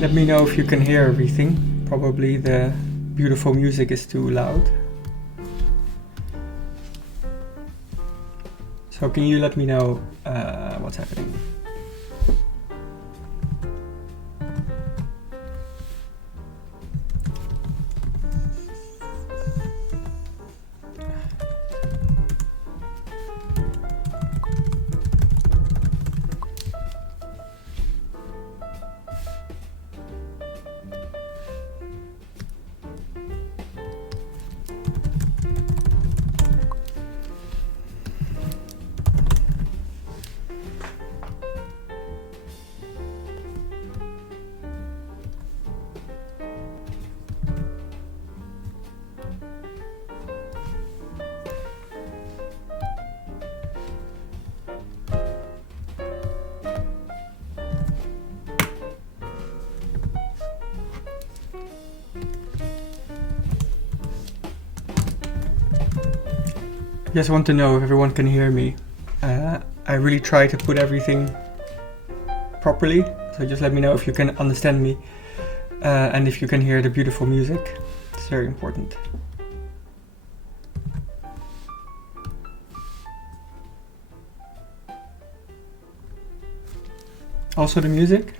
Let me know if you can hear everything. Probably the beautiful music is too loud. So can you let me know what's happening? Just want to know if everyone can hear me. I really try to put everything properly, so just let me know if you can understand me and if you can hear the beautiful music. It's very important. Also the music.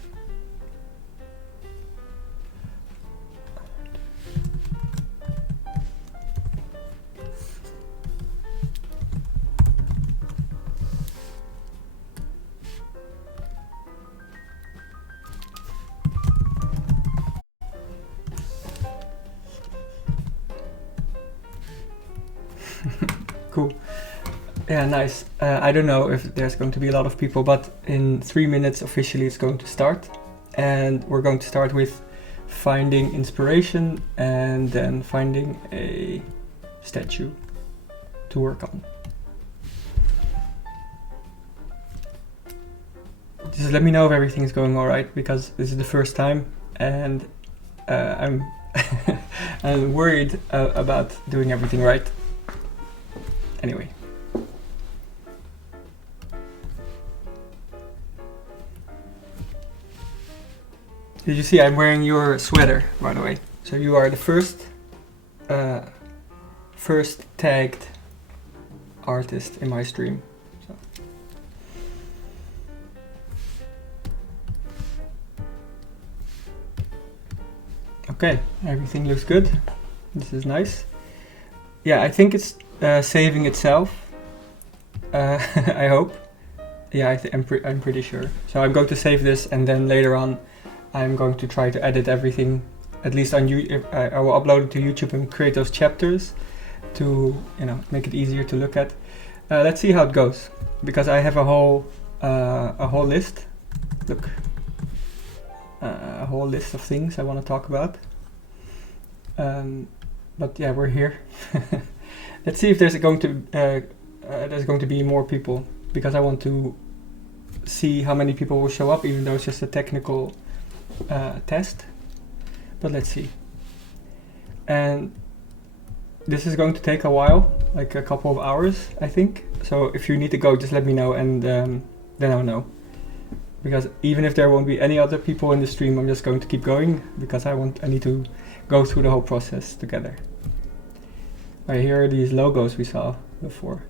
Cool. Yeah, nice. I don't know if there's going to be a lot of people, but in 3 minutes officially it's going to start. And we're going to start with finding inspiration and then finding a statue to work on. Just let me know if everything is going alright, because this is the first time and I'm I'm worried about doing everything right. Anyway. Did you see I'm wearing your sweater, by the way? So you are the first tagged artist in my stream. So. Okay, everything looks good. This is nice. Yeah, I think it's saving itself. I hope. Yeah, I'm pretty sure. So I'm going to save this, and then later on I'm going to try to edit everything. At least on I will upload it to YouTube and create those chapters to make it easier to look at. Let's see how it goes, because I have a whole list. Look, a whole list of things I want to talk about. But yeah, we're here. Let's see if there's going to be more people, because I want to see how many people will show up, even though it's just a technical test. But let's see. And this is going to take a while, like a couple of hours, I think. So if you need to go, just let me know, and then I'll know. Because even if there won't be any other people in the stream, I'm just going to keep going, because I need to go through the whole process together. Right, here are these logos we saw before.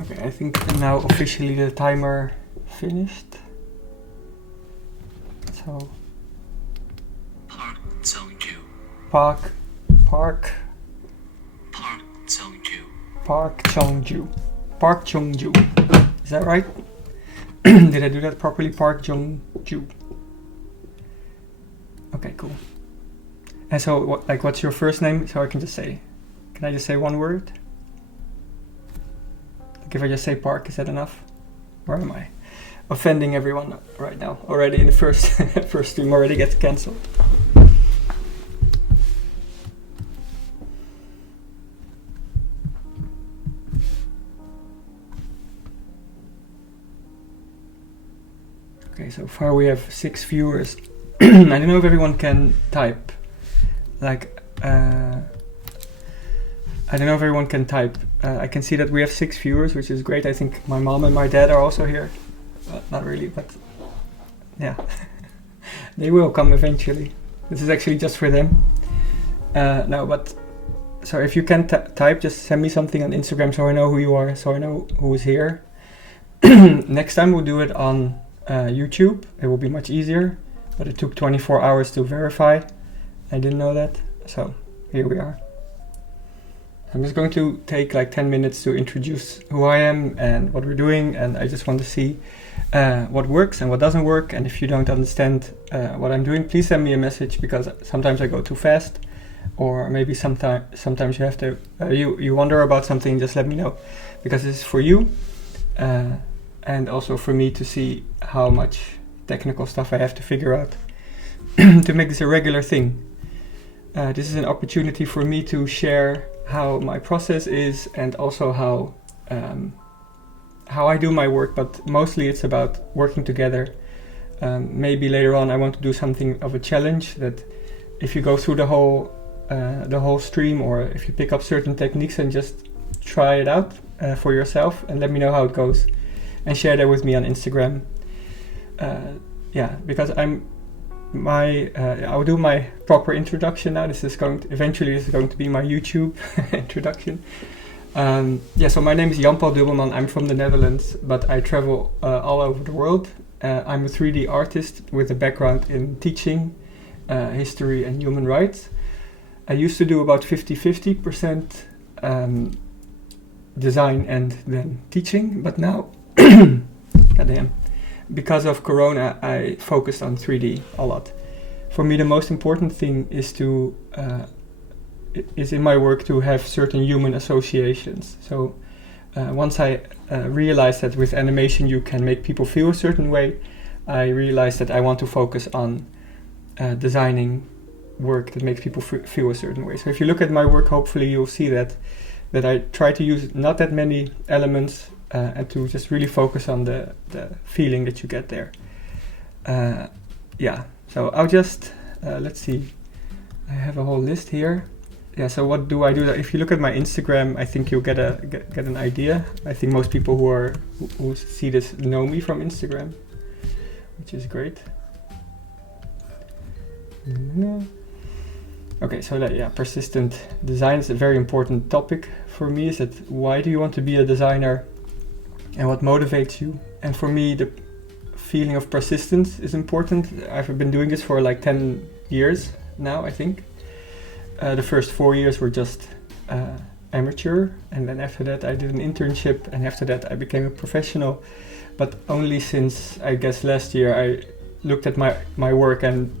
Okay, I think now officially the timer finished. So Park Cheongju. Park Cheongju. Is that right? Did I do that properly? Park Cheongju. Okay, cool. And so, what's your first name? So I can just say, can I just say one word? Like if I just say Park, is that enough? Or am I offending everyone right now? Already in the first first stream already gets cancelled. Okay, so far we have 6 viewers. I don't know if everyone can type. Like, I don't know if everyone can type. I can see that we have 6 viewers, which is great. I think my mom and my dad are also here. Not really, but yeah. They will come eventually. This is actually just for them. No, but so if you can type, just send me something on Instagram so I know who you are, so I know who is here. Next time we'll do it on YouTube. It will be much easier, but it took 24 hours to verify. I didn't know that, so here we are. I'm just going to take like 10 minutes to introduce who I am and what we're doing, and I just want to see what works and what doesn't work. And if you don't understand what I'm doing, please send me a message, because sometimes I go too fast, or maybe sometimes you have to you wonder about something. Just let me know, because this is for you and also for me to see how much technical stuff I have to figure out to make this a regular thing. This is an opportunity for me to share how my process is, and also how I do my work, but mostly it's about working together. Maybe later on I want to do something of a challenge, that if you go through the whole stream, or if you pick up certain techniques and just try it out for yourself and let me know how it goes, and share that with me on Instagram. Yeah, because I'll do my proper introduction now. Eventually this is going to be my YouTube introduction. Yeah, so my name is Jan-Paul Dubbelman. I'm from the Netherlands, but I travel all over the world. I'm a 3D artist with a background in teaching, history and human rights. I used to do about 50-50% design and then teaching, but now, goddamn, because of Corona, I focused on 3D a lot. For me, the most important thing is in my work to have certain human associations. So once I realized that with animation you can make people feel a certain way, I realized that I want to focus on designing work that makes people feel a certain way. So if you look at my work, hopefully you'll see that I try to use not that many elements, and to just really focus on the feeling that you get there. Yeah, so I'll just, let's see, I have a whole list here. Yeah, so what do I do? If you look at my Instagram, I think you'll get an idea. I think most people who see this know me from Instagram, which is great. Okay, so persistent design is a very important topic for me. Is that why do you want to be a designer? And what motivates you? And for me, the feeling of persistence is important. I've been doing this for like 10 years now, I think. The first 4 years were just amateur, and then after that I did an internship, and after that I became a professional. But only since, I guess, last year I looked at my work and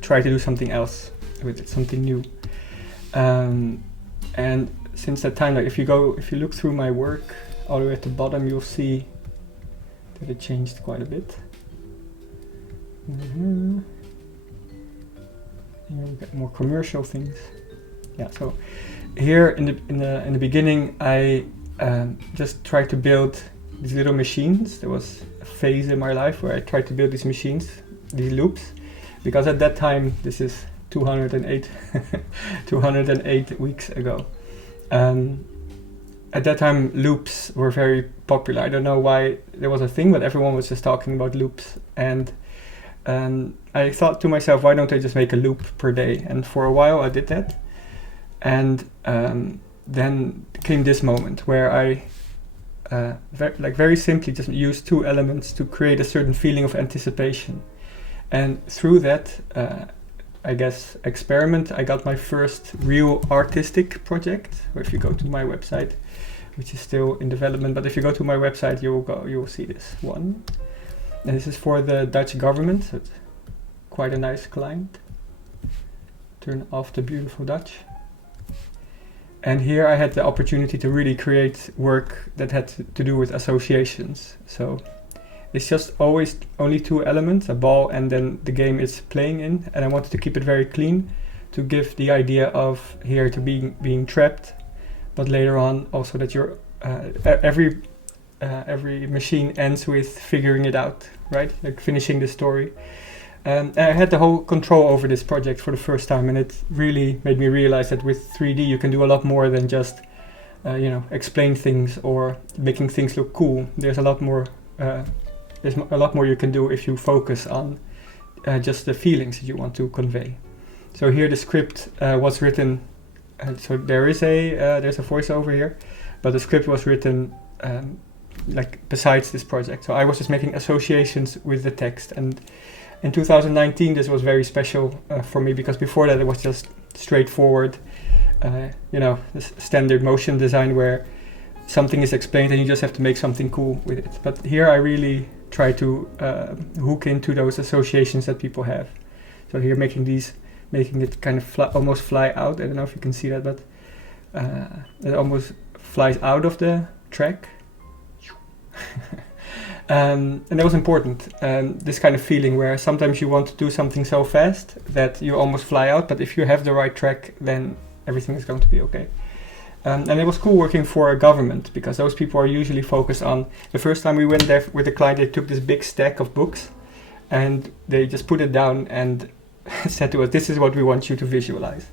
tried to do something else with it, something new. And since that time, like if you look through my work, all the way at the bottom, you'll see that it changed quite a bit. Here we get more commercial things. Yeah, so here in the beginning, I just tried to build these little machines. There was a phase in my life where I tried to build these machines, these loops, because at that time, this is 208 weeks ago. At that time, loops were very popular. I don't know why there was a thing, but everyone was just talking about loops. And I thought to myself, why don't I just make a loop per day? And for a while I did that. And then came this moment where I very simply just used 2 elements to create a certain feeling of anticipation. And through that, I guess, experiment, I got my first real artistic project. Or if you go to my website, which is still in development, but if you go to my website, you will see this one. And this is for the Dutch government, so it's quite a nice client. turn off the beautiful Dutch. And here I had the opportunity to really create work that had to do with associations. So it's just always only two elements, a ball and then the game it's playing in. And I wanted to keep it very clean to give the idea of here to being trapped, but later on also that you're every machine ends with figuring it out, right? Like finishing the story. And I had the whole control over this project for the first time, and it really made me realize that with 3D you can do a lot more than just explain things or making things look cool. There's a lot more you can do if you focus on just the feelings that you want to convey. So here the script was written. So there's a voiceover here, but the script was written besides this project. So I was just making associations with the text, and in 2019 this was very special for me, because before that it was just straightforward, this standard motion design where something is explained and you just have to make something cool with it. But here I really try to hook into those associations that people have. So here making it kind of almost fly out. I don't know if you can see that, but it almost flies out of the track. And that was important. This kind of feeling where sometimes you want to do something so fast that you almost fly out, but if you have the right track, then everything is going to be okay. And it was cool working for a government, because those people are usually focused on... The first time we went there with the client, they took this big stack of books and they just put it down and said to us, this is what we want you to visualize.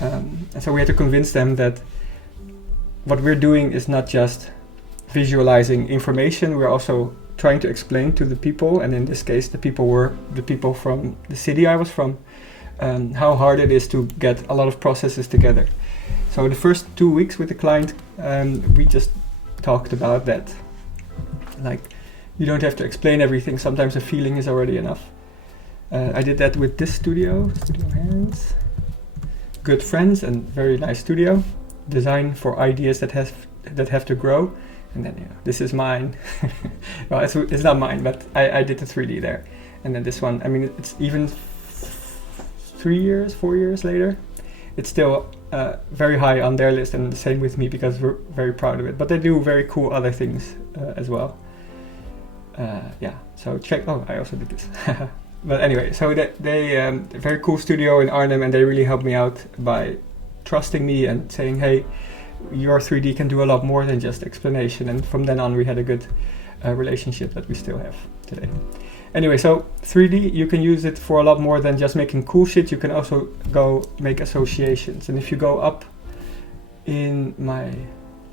And so we had to convince them that what we're doing is not just visualizing information, we're also trying to explain to the people, and in this case the people were the people from the city I was from, how hard it is to get a lot of processes together. So the first 2 weeks with the client, we just talked about that. Like, you don't have to explain everything, sometimes a feeling is already enough. I did that with this Studio Hands. Good friends and very nice studio. Design for ideas that have to grow. And then this is mine. Well, it's not mine, but I did the 3D there. And then this one, I mean, it's even 4 years later, it's still very high on their list, and the same with me, because we're very proud of it. But they do very cool other things as well. So check. Oh, I also did this. But anyway, so they a very cool studio in Arnhem, and they really helped me out by trusting me and saying, hey, your 3D can do a lot more than just explanation. And from then on we had a good relationship that we still have today. Anyway, so 3D, you can use it for a lot more than just making cool shit. You can also go make associations. And if you go up in my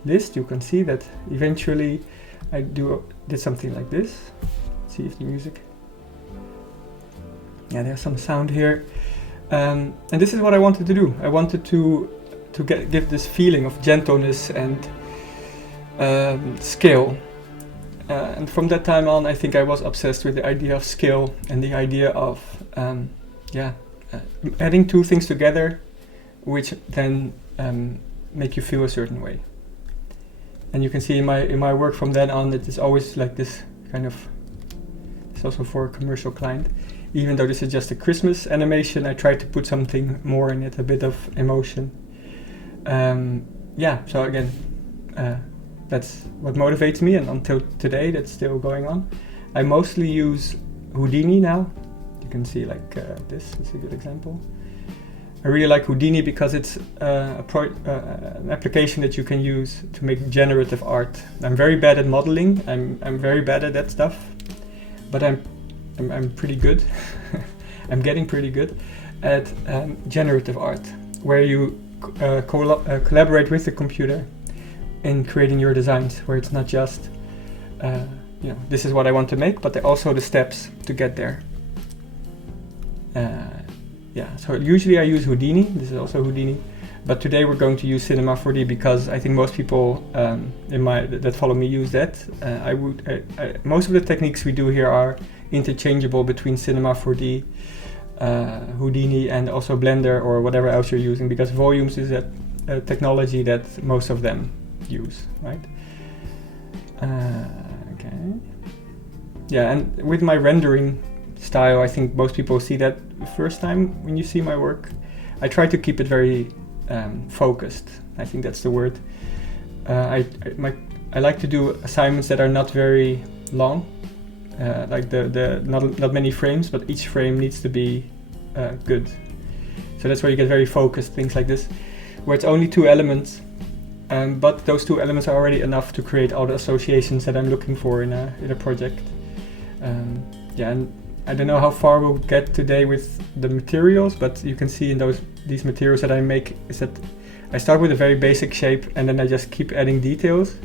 list, you can see that eventually I did something like this. Let's see if the music... Yeah, there's some sound here. And this is what I wanted to do. I wanted to give this feeling of gentleness and skill. And from that time on, I think I was obsessed with the idea of skill and the idea of adding two things together, which then make you feel a certain way. And you can see in my work from then on, it is always like this kind of. It's also for a commercial client. Even though this is just a Christmas animation, I tried to put something more in it, a bit of emotion. So again, that's what motivates me, and until today that's still going on. I mostly use Houdini now. You can see like this is a good example. I really like Houdini because it's an application that you can use to make generative art. I'm very bad at modeling. I'm very bad at that stuff, but I'm pretty good. I'm getting pretty good at generative art, where you collaborate with the computer in creating your designs, where it's not just this is what I want to make, but also the steps to get there. So usually I use Houdini. This is also Houdini, but today we're going to use Cinema4d because I think most people that follow me use that. Most of the techniques we do here are interchangeable between Cinema4d, Houdini, and also Blender or whatever else you're using, because volumes is a technology that most of them use, right? And with my rendering style, I think most people see that the first time when you see my work. I try to keep it very focused. I think that's the word. I like to do assignments that are not very long, like the not many frames, but each frame needs to be good. So that's where you get very focused, things like this, where it's only 2 elements, but those 2 elements are already enough to create all the associations that I'm looking for in a project. Yeah, and I don't know how far we'll get today with the materials, but you can see in these materials that I make is that I start with a very basic shape and then I just keep adding details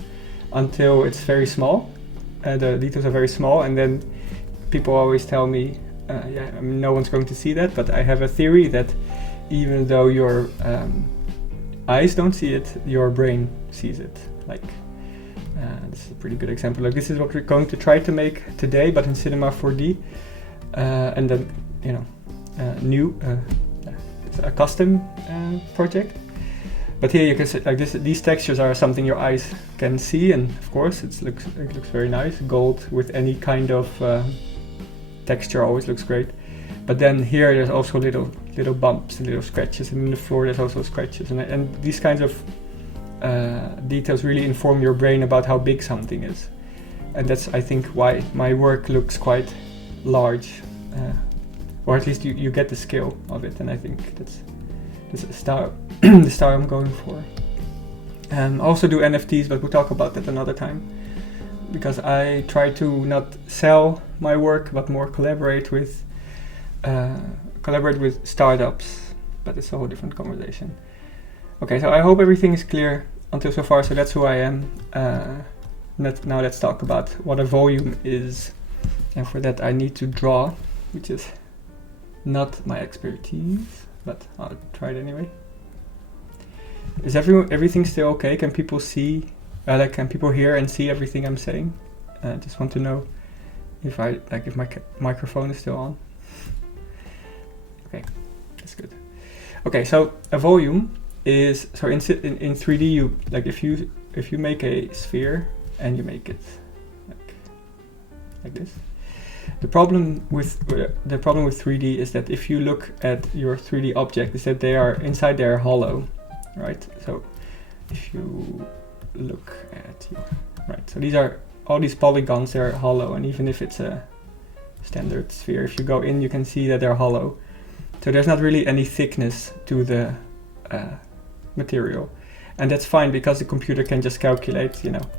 until it's very small. The details are very small, and then people always tell me, yeah, I mean, no one's going to see that, but I have a theory that even though your eyes don't see it, your brain sees it. Like, this is a pretty good example. Like, this is what we're going to try to make today, but in Cinema4d, and then, you know, it's a custom project. But here you can see, like, these textures are something your eyes can see, and of course it looks very nice. Gold with any kind of texture always looks great. But then here there's also little bumps and little scratches, and in the floor there's also scratches, and these kinds of details really inform your brain about how big something is, and that's, I think, why my work looks quite large, or at least you get the scale of it, and I think that's the style the style I'm going for. I also do NFTs, but we'll talk about that another time, because I try to not sell my work but more collaborate with startups, but it's a whole different conversation. Okay, so I hope everything is clear until so far. So that's who I am. Now let's talk about what a volume is, and for that I need to draw, which is not my expertise, but I'll try it anyway. Is everything still okay? Can people see, can people hear and see everything I'm saying? I just want to know if my microphone is still on. Okay, that's good. Okay, so a volume is, so in 3D, you, like, if you make a sphere and you make it like this. The problem with 3D is that if you look at your 3D object, is that they are hollow, right? So if you look at so all these polygons, they're hollow, and even if it's a standard sphere, if you go in, you can see that they're hollow. So there's not really any thickness to the material, and that's fine because the computer can just calculate, you know,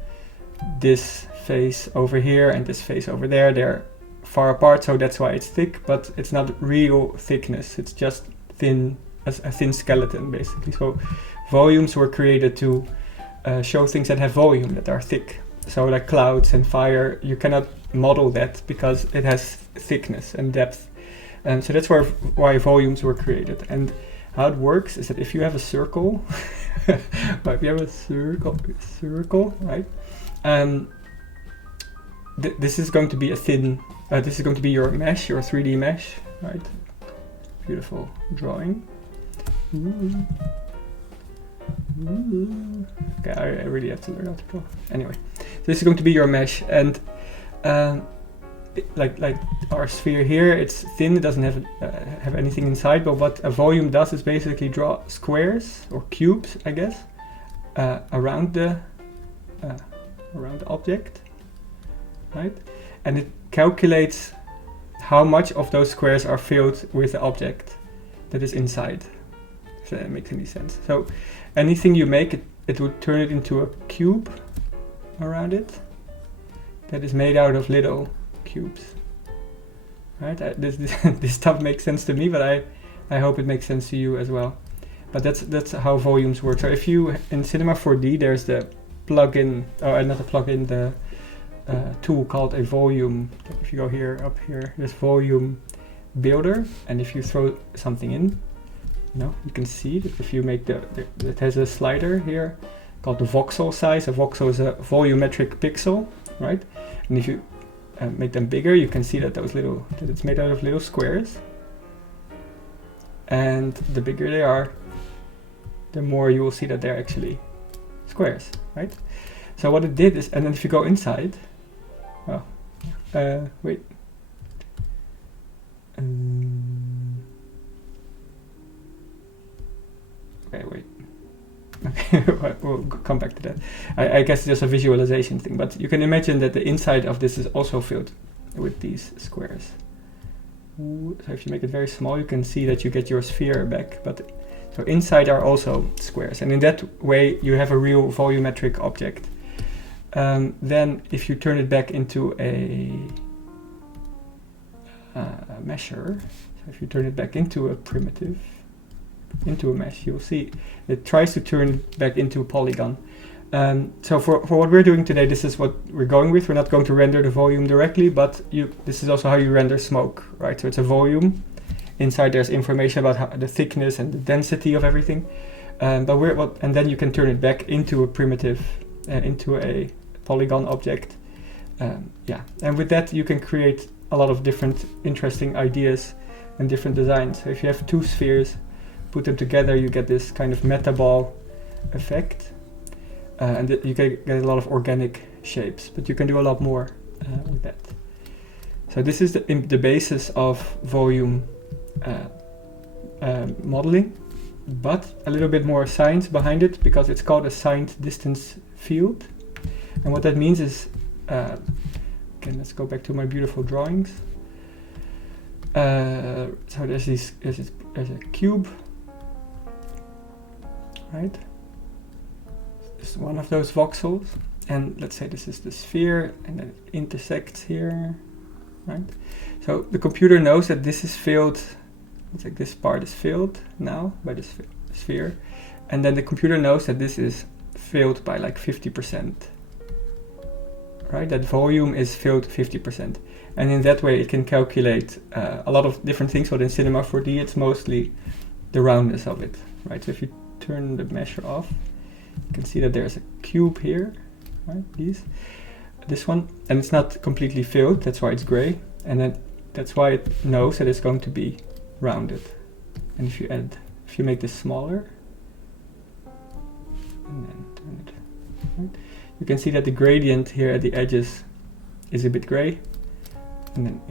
this face over here and this face over there. They're far apart, so that's why it's thick, but it's not real thickness. It's just thin, a thin skeleton, basically. So volumes were created to show things that have volume, that are thick. So like clouds and fire, you cannot model that because it has thickness and depth. And so that's why volumes were created. And how it works is that if you have a circle, right? This is going to be a thin. This is going to be your mesh, your 3D mesh, right? Beautiful drawing. Ooh. Okay, I really have to learn how to draw. Anyway, this is going to be your mesh, and like our sphere here, it's thin. It doesn't have anything inside. But what a volume does is basically draw squares or cubes, I guess, around the object, right? And it calculates how much of those squares are filled with the object that is inside. If that makes any sense. So anything you make, it would turn it into a cube around it that is made out of little cubes. Right? This stuff makes sense to me, but I hope it makes sense to you as well. But that's how volumes work. So if you, in Cinema4d, there's the plugin, not a plugin, the tool called a volume. If you go here, up here, there's volume builder, and if you throw something in, you can see that if you make it has a slider here called the voxel size. A voxel is a volumetric pixel, right? And if you make them bigger, you can see that that it's made out of little squares. And the bigger they are, the more you will see that they're actually squares, right? So what it did is, and then if you go inside, wait. we'll come back to that. I guess it's just a visualization thing, but you can imagine that the inside of this is also filled with these squares. So if you make it very small, you can see that you get your sphere back, but so inside are also squares, and in that way you have a real volumetric object. Then if you turn it back into a measure, so if you turn it back into a primitive, into a mesh, you'll see it tries to turn it back into a polygon. So for what we're doing today, this is what we're going with. We're not going to render the volume directly, but this is also how you render smoke, right? So it's a volume. Inside there's information about the thickness and the density of everything. And then you can turn it back into a primitive, into a polygon object. And with that you can create a lot of different interesting ideas and different designs. So if you have two spheres, put them together, you get this kind of metaball effect. And you can get a lot of organic shapes, but you can do a lot more with that. So this is the basis of volume modeling, but a little bit more science behind it, because it's called a signed distance field. And what that means is, again, let's go back to my beautiful drawings. So there's a cube, right? This is one of those voxels, and let's say this is the sphere, and then it intersects here, right? So the computer knows that this is filled. It's like this part is filled now by the sphere, and then the computer knows that this is filled by like 50%. Right, that volume is filled 50%, and in that way it can calculate a lot of different things. But in Cinema4d, it's mostly the roundness of it, right? So if you turn the measure off, you can see that there's a cube here, right? This one, and it's not completely filled. That's why it's gray, and that's why it knows that it's going to be rounded. And if you make this smaller, and then turn it, right? You can see that the gradient here at the edges is a bit gray, and then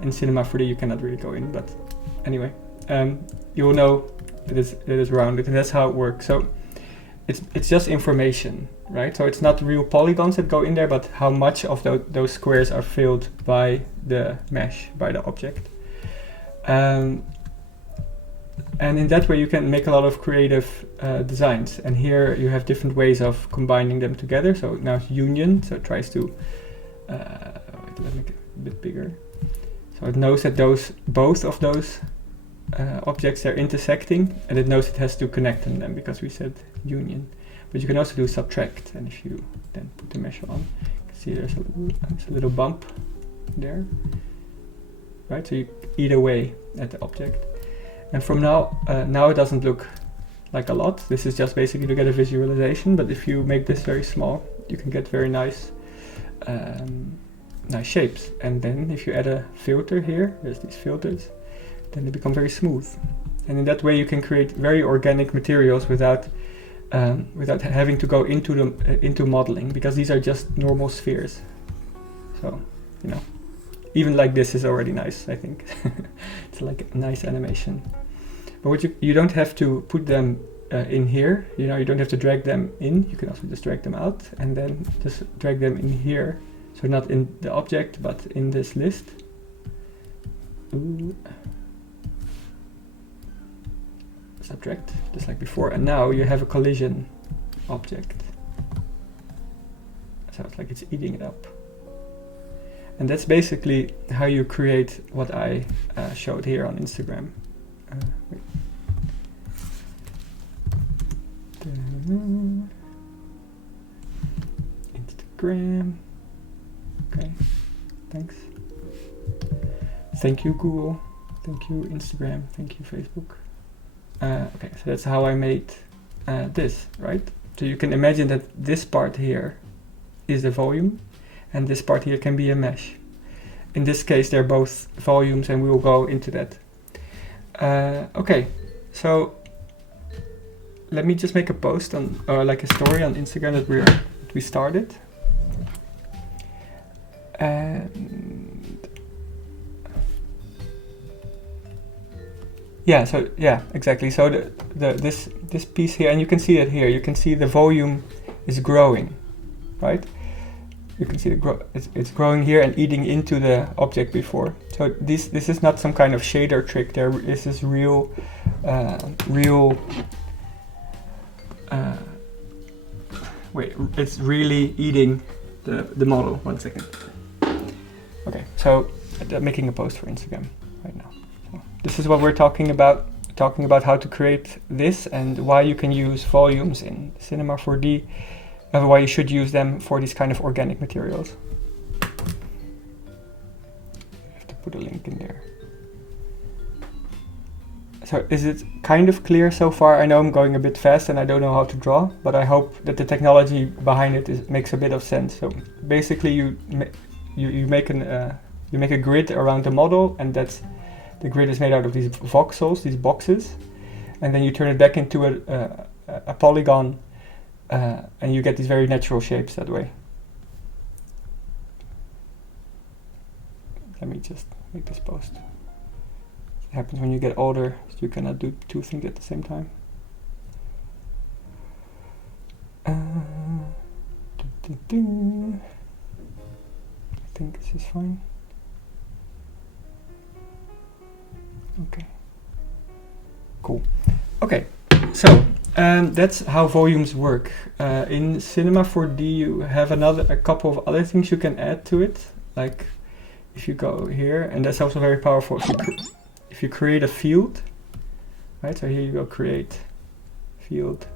in Cinema4d you cannot really go in, but anyway, you will know that it is rounded, and that's how it works. So it's just information, right? So it's not real polygons that go in there, but how much of those squares are filled by the mesh, by the object. And in that way you can make a lot of creative designs. And here you have different ways of combining them together. So now it's union, so it tries to, wait, let me make it a bit bigger. So it knows that both of those objects are intersecting, and it knows it has to connect them because we said union. But you can also do subtract, and if you then put the measure on, you can see there's a little bump there. Right, so you eat away at the object. And from now it doesn't look like a lot. This is just basically to get a visualization, but if you make this very small, you can get very nice nice shapes. And then if you add a filter here, there's these filters, then they become very smooth. And in that way you can create very organic materials without having to go into modeling, because these are just normal spheres. So, even like this is already nice, I think. It's like a nice animation. But you don't have to put them in here. You don't have to drag them in. You can also just drag them out and then just drag them in here. So not in the object, but in this list. Ooh. Subtract, just like before. And now you have a collision object. So it's like it's eating it up. And that's basically how you create what I showed here on Instagram. Instagram. Okay, thanks. Thank you, Google. Thank you, Instagram. Thank you, Facebook. Okay, so that's how I made this, right? So you can imagine that this part here is the volume, and this part here can be a mesh. In this case, they're both volumes, and we will go into that. Okay, so let me just make a post on, or like a story on Instagram that we started. And Yeah, so yeah, exactly. So this piece here, and you can see it here. You can see the volume is growing, right? You can see it's growing here and eating into the object before. So this is not some kind of shader trick. This is real, wait, it's really eating the model. 1 second. Okay, so I'm making a post for Instagram right now. So this is what we're talking about how to create this and why you can use volumes in Cinema4d. Why you should use them for these kind of organic materials. I have to put a link in there. So is it kind of clear so far? I know I'm going a bit fast and I don't know how to draw, but I hope that the technology behind it makes a bit of sense. So basically you make a grid around the model, and the grid is made out of these voxels, these boxes, and then you turn it back into a polygon. And you get these very natural shapes that way. Let me just make this post. It happens when you get older, so you cannot do two things at the same time. I think this is fine. Okay. Cool. Okay, so that's how volumes work. In Cinema4d you have a couple of other things you can add to it. Like if you go here, and that's also very powerful. If you create a field, right? So here you go, create field,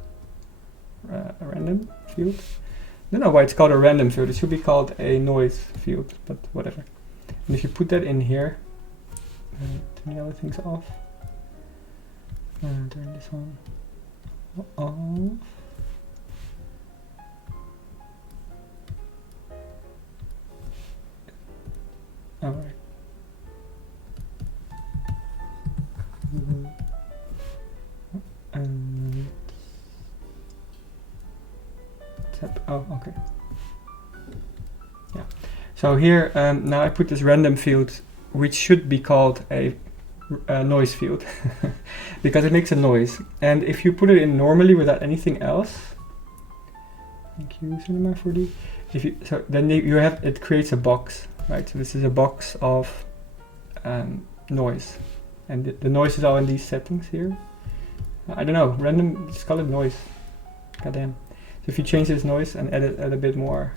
a random field. I don't know why it's called a random field. It should be called a noise field, but whatever. And if you put that in here, turn the other things off. Turn this one off. Alright. And oh, okay. Yeah. So here now I put this random field, which should be called a noise field because it makes a noise. And if you put it in normally without anything else, thank you Cinema4d. Then you have, it creates a box, right? So this is a box of noise, and the noise is all in these settings here. I don't know, random, just call it noise. Goddamn. So if you change this noise and add a bit more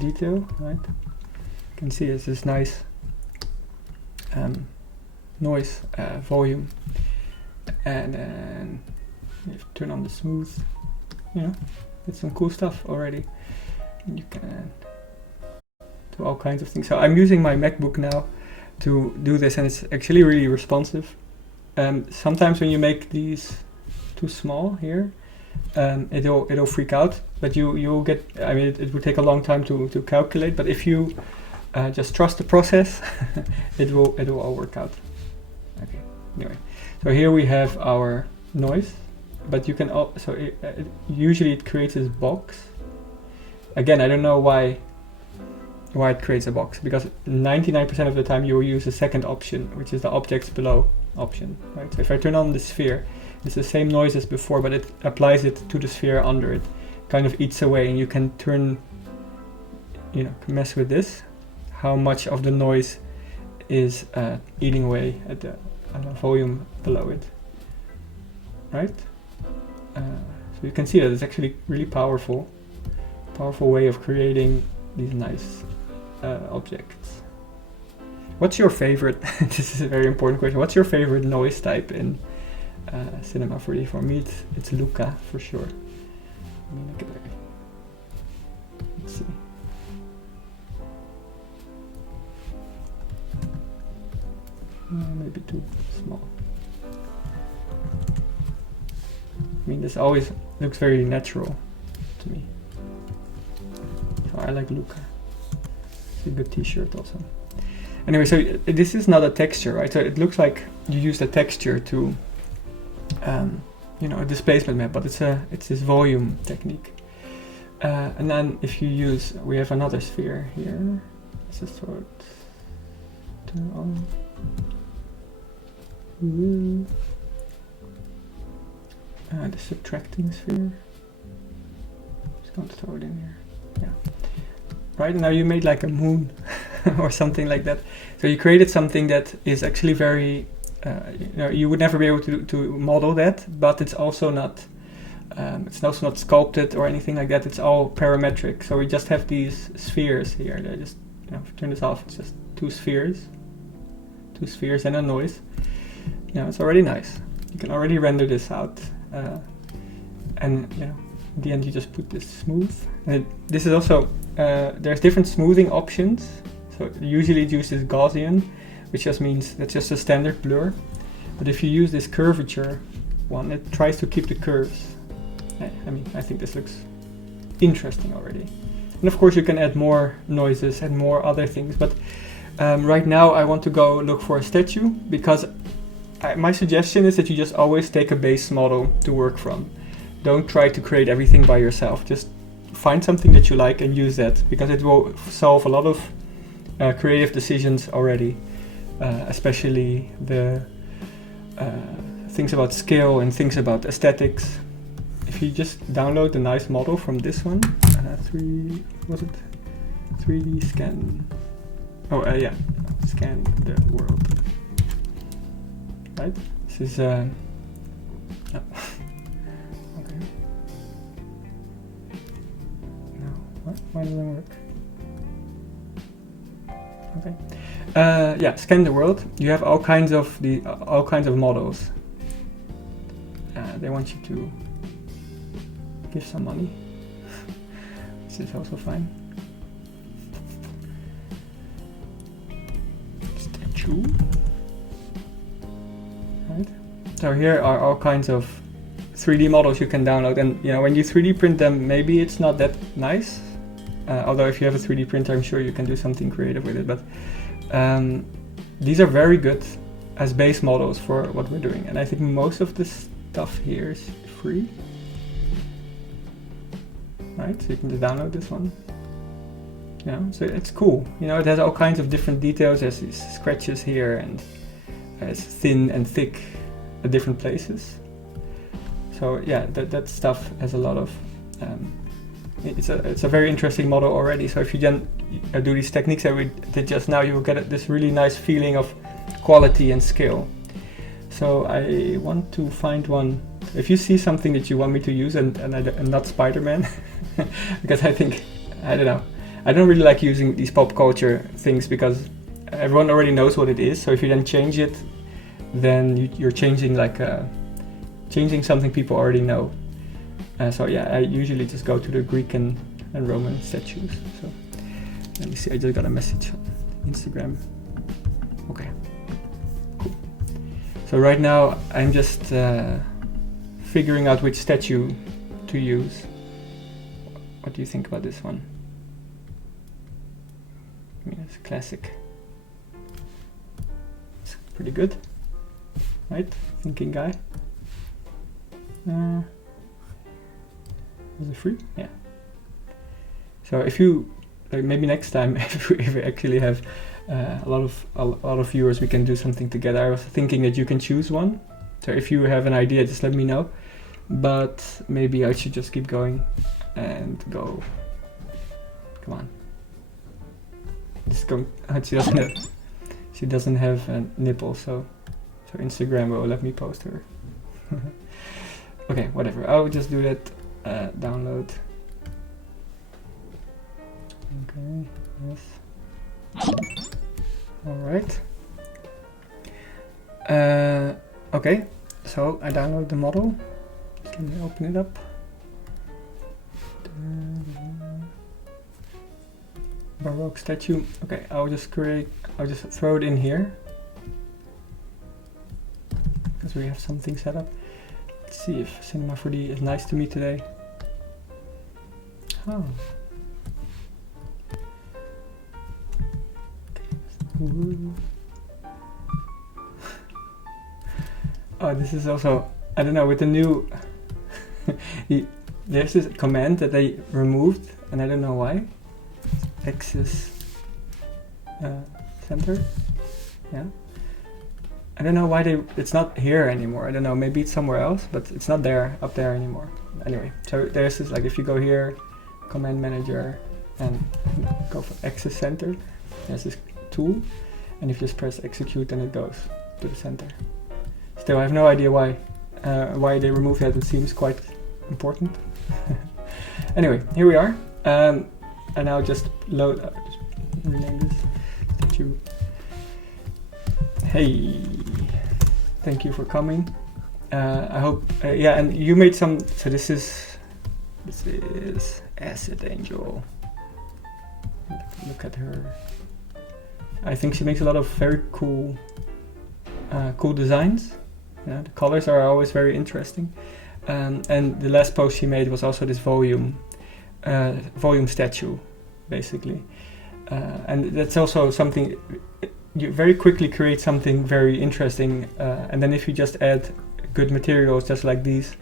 detail, right? You can see it's this nice noise volume, and then you turn on the smooth, you know, it's some cool stuff already. And you can do all kinds of things. So I'm using my MacBook now to do this, and it's actually really responsive. Sometimes when you make these too small here, it'll freak out, but you'll get, I mean, it would take a long time to calculate, but if you just trust the process, it will all work out. Okay, anyway, so here we have our noise, but you can also, usually it creates this box. Again, I don't know why it creates a box, because 99% of the time you will use the second option, which is the objects below option, right? So if I turn on the sphere, it's the same noise as before, but it applies it to the sphere under it, kind of eats away, and you can turn, you know, mess with this, how much of the noise is eating away at the volume below it, right? So you can see that it's actually really powerful way of creating these nice objects. What's your favorite, this is a very important question, what's your favorite noise type in Cinema4d? For me it's Luca for sure. Let me make it there. Let's see. Maybe too small. I mean, this always looks very natural to me. So I like Luca. It's a good t-shirt also. Anyway, so this is not a texture, right? So it looks like you use the texture to, you know, a displacement map, but it's this volume technique. And then if you use, we have another sphere here. Let's just sort of turn on. The subtracting sphere. Just going to throw it in here. Yeah. Right now you made like a moon or something like that. So you created something that is actually very, you would never be able to model that, but it's also not sculpted or anything like that. It's all parametric. So we just have these spheres here. I just turn this off. It's just two spheres and a noise. It's already nice. You can already render this out, and in the end you just put this smooth. And this is also there's different smoothing options. So usually it uses Gaussian, which just means that's just a standard blur. But if you use this curvature one, it tries to keep the curves. I think this looks interesting already. And of course you can add more noises and more other things. But right now I want to go look for a statue, because my suggestion is that you just always take a base model to work from. Don't try to create everything by yourself. Just find something that you like and use that, because it will solve a lot of creative decisions already, especially the things about scale and things about aesthetics. If you just download the nice model from this one, 3D scan. Scan the world. Right? This is okay. No, what? Why doesn't it work? Okay. Scan the world. You have all kinds of models. They want you to give some money. This is also fine. Statue. Right. So here are all kinds of 3D models you can download, and when you 3D print them, maybe it's not that nice. Although if you have a 3D printer, I'm sure you can do something creative with it. But these are very good as base models for what we're doing, and I think most of the stuff here is free. Right, so you can just download this one. So it's cool. It has all kinds of different details. There's these scratches here, and it's thin and thick at different places. So that stuff has a lot of. It's a very interesting model already. So if you then do these techniques that we did just now, you will get this really nice feeling of quality and scale. So I want to find one. If you see something that you want me to use and not Spider-Man, because I don't know. I don't really like using these pop culture things, because everyone already knows what it is. So if you then change it, then you're changing changing something people already know. I usually just go to the Greek and Roman statues. So let me see, I just got a message on Instagram. Okay, cool. So right now I'm just figuring out which statue to use. What do you think about this one? It's classic. It's pretty good, right? Thinking guy. Was it free? Yeah. So if you maybe next time, if we actually have a lot of viewers, we can do something together. I was thinking that you can choose one. So if you have an idea, just let me know. But maybe I should just keep going and go. Come on. Just go. She doesn't have a nipple, so Instagram will let me post her. Okay, whatever. I'll just do that. Download. Okay. Yes. All right. Okay. So I download the model. Let me open it up. Baroque statue. Okay, I'll just throw it in here, because we have something set up. Let's see if Cinema4d is nice to me today. Oh. Oh, this is also, I don't know, with the new there's this command that they removed, and I don't know why. Axis center, yeah. I don't know why it's not here anymore. I don't know, maybe it's somewhere else, but it's not there, up there anymore. Anyway, so there's this, like if you go here, Command Manager, and go for Access Center, there's this tool, and if you just press execute, then it goes to the center. Still, I have no idea why they removed that. It seems quite important. Anyway, here we are. And now just just rename this statue. Hey, thank you for coming. I hope, yeah, and you made some, so this is Acid Angel. Look at her. I think she makes a lot of very cool designs. Yeah, the colors are always very interesting. And the last post she made was also this volume statue, basically. And that's also something, you very quickly create something very interesting, and then if you just add good materials just like these,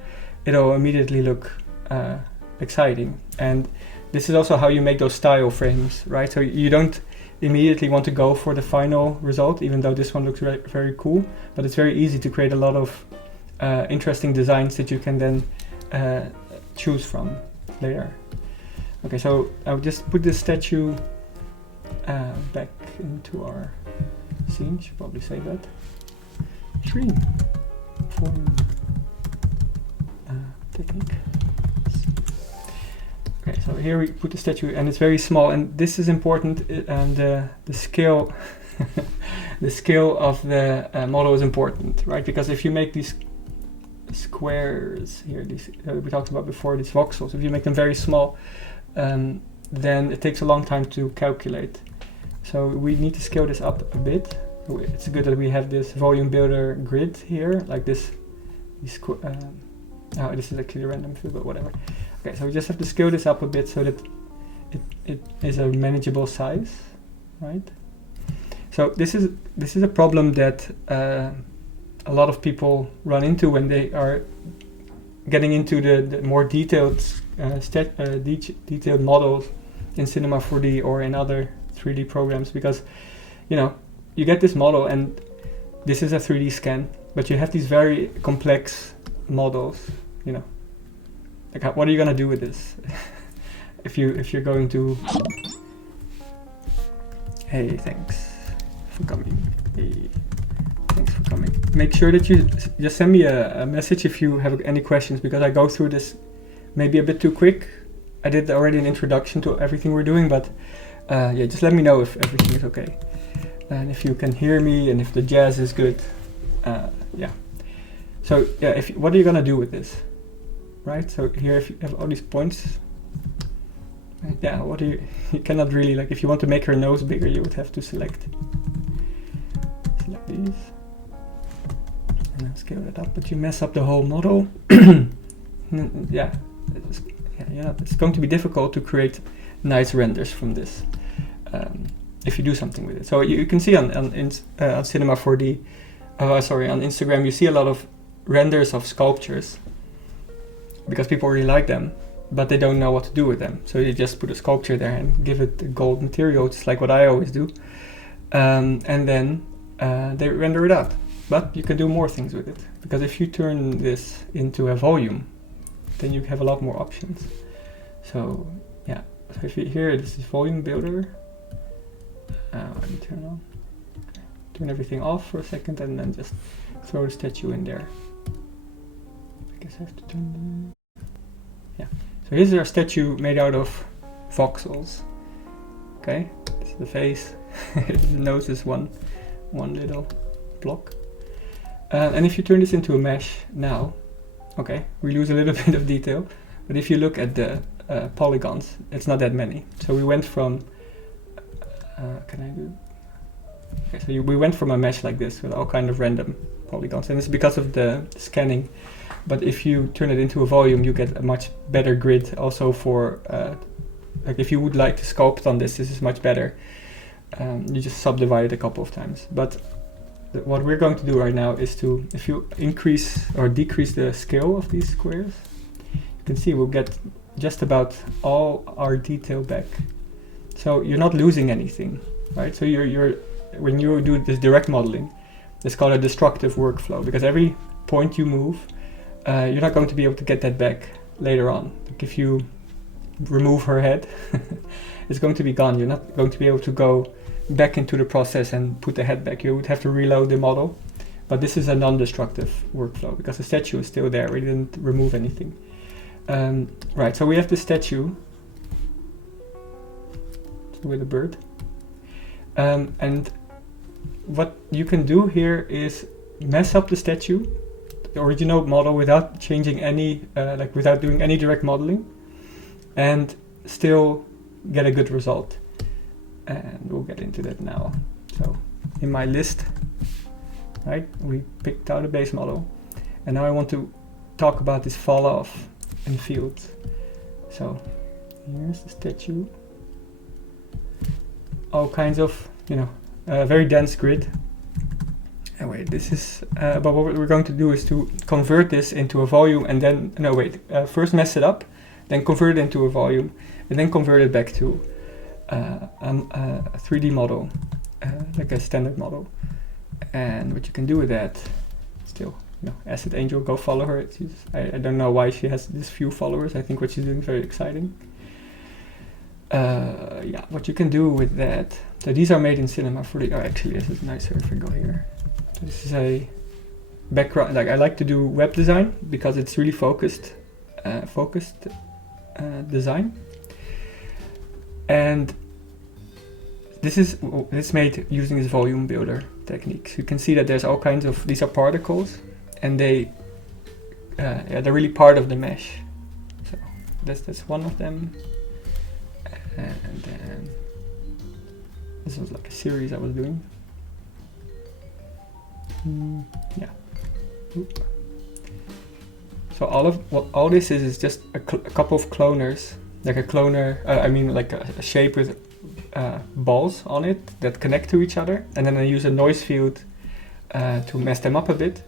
it'll immediately look exciting. And this is also how you make those style frames, right? So you don't immediately want to go for the final result, even though this one looks very cool, but it's very easy to create a lot of interesting designs that you can then choose from later. Okay, so I'll just put this statue back into our scene. Should probably save that. Tree form technique. Okay, so here we put the statue, and it's very small, and this is important, and the scale, the scale of the model is important, right? Because if you make these squares here, these we talked about before, these voxels, if you make them very small, then it takes a long time to calculate. So we need to scale this up a bit. It's good that we have this volume builder grid here, like this. Oh, this is actually a random field, but whatever. Okay, so we just have to scale this up a bit so that it is a manageable size, right? So this is a problem that a lot of people run into when they are getting into the more detailed detailed models in Cinema4d or in other 3D programs, because you get this model and this is a 3D scan, but you have these very complex models, like what are you gonna do with this? if you're going to, hey, thanks for coming. Hey, thanks for coming. Make sure that you just send me a message if you have any questions, because I go through this maybe a bit too quick. I did already an introduction to everything we're doing, but yeah, just let me know if everything is okay. And if you can hear me and if the jazz is good, yeah. So yeah, what are you gonna do with this, right? So here, if you have all these points, yeah, what do you cannot really, like, if you want to make her nose bigger, you would have to select these and then scale that up, but you mess up the whole model. Yeah, it's going to be difficult to create nice renders from this if you do something with it. So you can see on Cinema4d, sorry, on Instagram, you see a lot of renders of sculptures because people really like them, but they don't know what to do with them. So you just put a sculpture there and give it the gold material, just like what I always do, and then they render it out. But you can do more things with it, because if you turn this into a volume, then you have a lot more options. So yeah, so if you here, this is volume builder. Let me turn on. Okay. Turn everything off for a second and then just throw the statue in there. I guess I have to turn the... Yeah. So here's our statue made out of voxels. Okay, this is the face. The nose is one little block. And if you turn this into a mesh now, okay, we lose a little bit of detail, but if you look at the polygons, it's not that many. So we went from we went from a mesh like this with all kind of random polygons, and it's because of the scanning. But if you turn it into a volume, you get a much better grid. Also for like if you would like to sculpt on this is much better. You just subdivide it a couple of times. But what we're going to do right now is to, if you increase or decrease the scale of these squares, you can see we'll get just about all our detail back. So you're not losing anything, right? So you're when you do this direct modeling, It's called a destructive workflow, because every point you move, you're not going to be able to get that back later on. Like if you remove her head, it's going to be gone. You're not going to be able to go back into the process and put the head back. You would have to reload the model. But this is a non-destructive workflow because the statue is still there. We didn't remove anything. Right, so we have the statue with a bird. And what you can do here is mess up the statue, the original model, without changing any, without doing any direct modeling, and still get a good result. And we'll get into that now. So in my list, right, we picked out a base model, and now I want to talk about this fall off in fields. So here's the statue. All kinds of, very dense grid. And wait, this is, but what we're going to do is to convert this into a volume, and then, first mess it up, then convert it into a volume, and then convert it back to a 3D model, like a standard model. And what you can do with that, still, Acid Angel, go follow her. I don't know why she has this few followers. I think what she's doing is very exciting. What you can do with that. So these are made in Cinema4d. Oh, actually, this is nicer if I go here. So this is a background. Like I like to do web design because it's really focused design. And this is made using this volume builder technique. So you can see that there's all kinds of, these are particles, and they're really part of the mesh. So that's one of them. And then this was like a series I was doing. So all this is just a couple of cloners, like a cloner. Like a shape with balls on it that connect to each other, and then I use a noise field to mess them up a bit.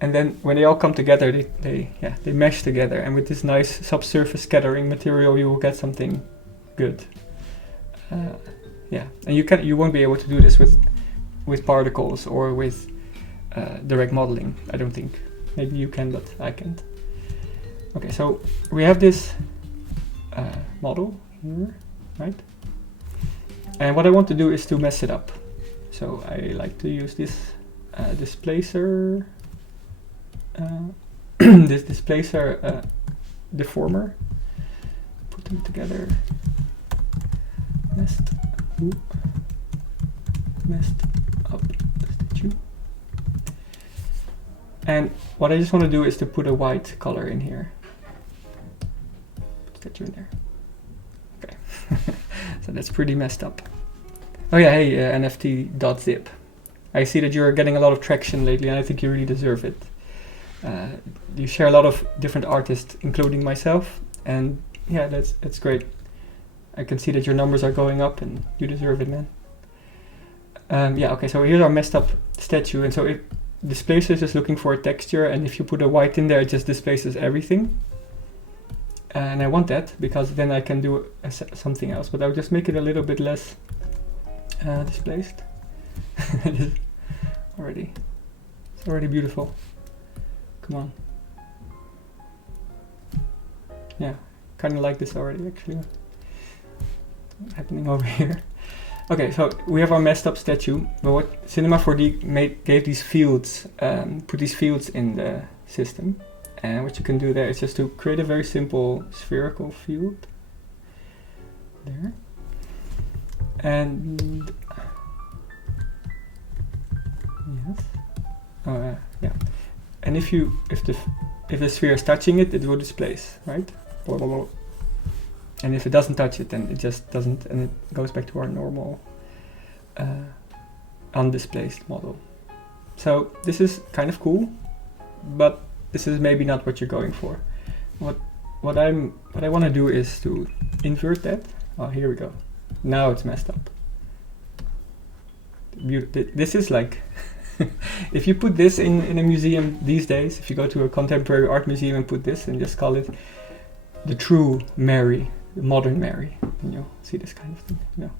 And then when they all come together, they mesh together. And with this nice subsurface scattering material, you will get something good. And you won't be able to do this with particles or with direct modeling, I don't think. Maybe you can, but I can't. Okay, so we have this model here, right? And what I want to do is to mess it up. So I like to use this displacer, this displacer deformer. Put them together. Messed up the statue. And what I just want to do is to put a white color in here. Put statue in there. Okay. So that's pretty messed up. Oh yeah, hey, NFT.zip. I see that you're getting a lot of traction lately, and I think you really deserve it. You share a lot of different artists, including myself, and yeah, that's great. I can see that your numbers are going up, and you deserve it, man. Okay, so here's our messed up statue, and so it displaces is looking for a texture, and if you put a white in there, it just displaces everything. And I want that because then I can do something else, but I'll just make it a little bit less displaced. It's already beautiful. Come on. Yeah, kind of like this already, actually. Happening over here. Okay, so we have our messed up statue, but what Cinema4d gave these fields, put these fields in the system. And what you can do there is just to create a very simple spherical field. There. And yes. And if the sphere is touching it, it will displace, right? Blah, blah, blah. And if it doesn't touch it, then it just doesn't, and it goes back to our normal undisplaced model. So this is kind of cool, but this is maybe not what you're going for. What I want to do is to invert that. Oh, here we go. Now it's messed up. This is like, if you put this in a museum these days, if you go to a contemporary art museum and put this and just call it the true Mary, the modern Mary, and you'll see this kind of thing,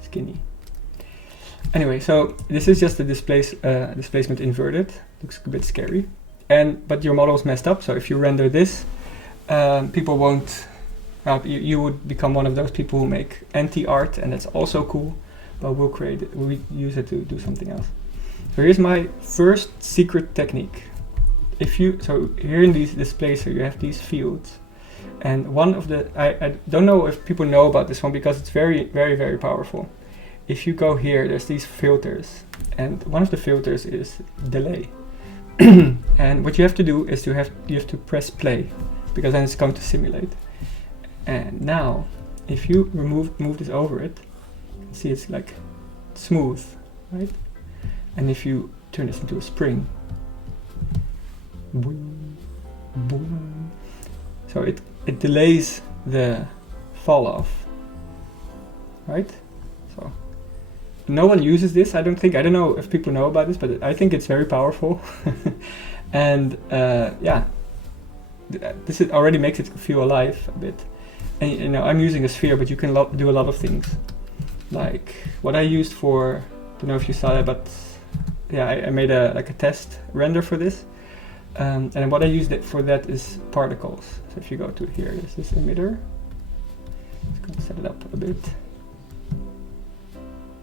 skinny. Anyway, so this is just the displacement inverted. Looks a bit scary. But your model is messed up, so if you render this, people won't... you would become one of those people who make anti-art, and that's also cool, but we'll use it to do something else. So here's my first secret technique. So here in these displays, so you have these fields, and one of the... I don't know if people know about this one, because it's very, very, very powerful. If you go here, there's these filters, and one of the filters is delay. And what you have to do is you have to press play, because then it's going to simulate. And now, if you move this over it, see it's like smooth, right? And if you turn this into a spring, boom, boom. So it delays the fall off, right? So no one uses this, I don't know if people know about this, but I think it's very powerful. And yeah, this already makes it feel alive a bit. And you know, I'm using a sphere, but you can do a lot of things. Like what I used for, don't know if you saw that, but yeah, I made a test render for this. And what I used for that is particles. So if you go to here, there's this emitter. Just gonna set it up a bit.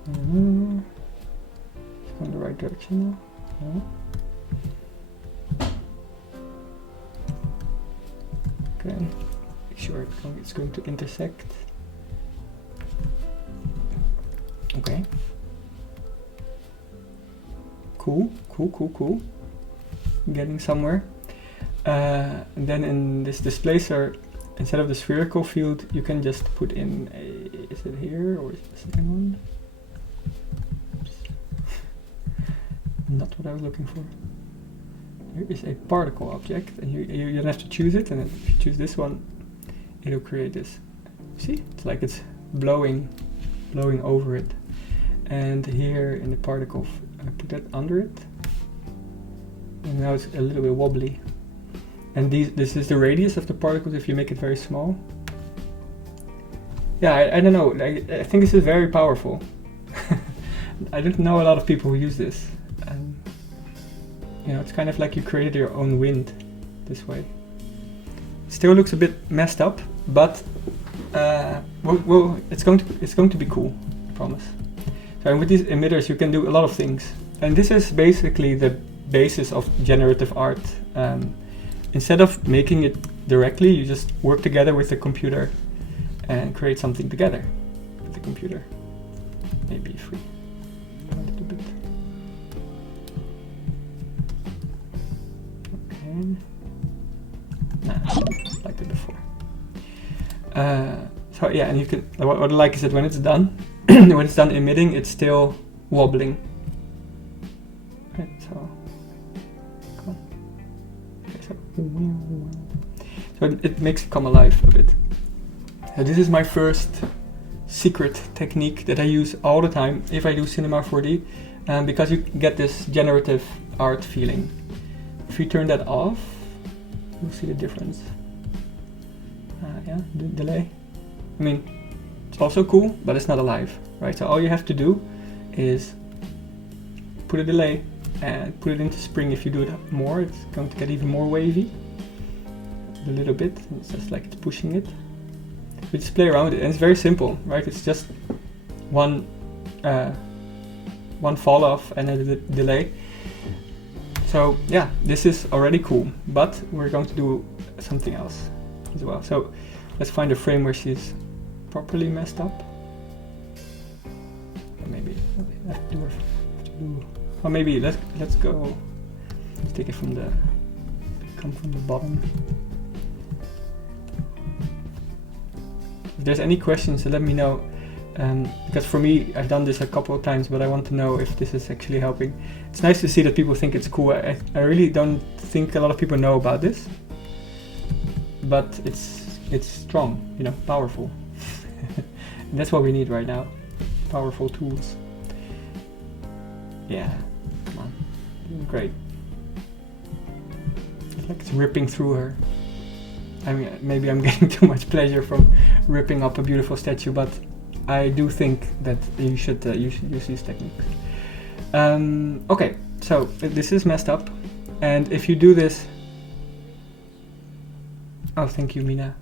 It's going the right direction now. Okay, make sure it's going to intersect. Okay. Cool. Getting somewhere. And then in this displacer, instead of the spherical field, you can just put in a... Is it here or is it the second one? Not what I was looking for. Here is a particle object, and you don't have to choose it, and then if you choose this one, it'll create this. See? It's like it's blowing over it. And here in the particle, I put that under it. And now it's a little bit wobbly. And this is the radius of the particles if you make it very small. Yeah, I don't know. I think this is very powerful. I don't know a lot of people who use this. You know, it's kind of like you created your own wind this way. Still looks a bit messed up, but well, it's going to be cool, I promise. So with these emitters, you can do a lot of things, and this is basically the basis of generative art. Instead of making it directly, you just work together with the computer and create something together with the computer. Maybe if we want it a bit. Nah, like that before. So yeah, and you can. What I like is that when it's done, when it's done emitting, it's still wobbling. Right, so come on. Okay, so it makes it come alive a bit. So this is my first secret technique that I use all the time if I do Cinema4d, because you get this generative art feeling. If you turn that off, you'll see the difference. Yeah, the delay. I mean, it's also cool, but it's not alive, right? So all you have to do is put a delay and put it into spring. If you do it more, it's going to get even more wavy. A little bit, and it's just like it's pushing it. We just play around with it, and it's very simple, right? It's just one fall off and a delay. So yeah, this is already cool, but we're going to do something else as well. So let's find a frame where she's properly messed up. Or maybe I have to do. Or maybe let's go. Let's take it from the bottom. If there's any questions, let me know. Because for me, I've done this a couple of times, but I want to know if this is actually helping. It's nice to see that people think it's cool. I really don't think a lot of people know about this, but it's strong, you know, powerful. And that's what we need right now, powerful tools. Yeah, come on, great. It's like it's ripping through her. I mean, maybe I'm getting too much pleasure from ripping up a beautiful statue, but I do think that you should use these techniques. Okay, so this is messed up, and if you do this, oh, thank you, Mina.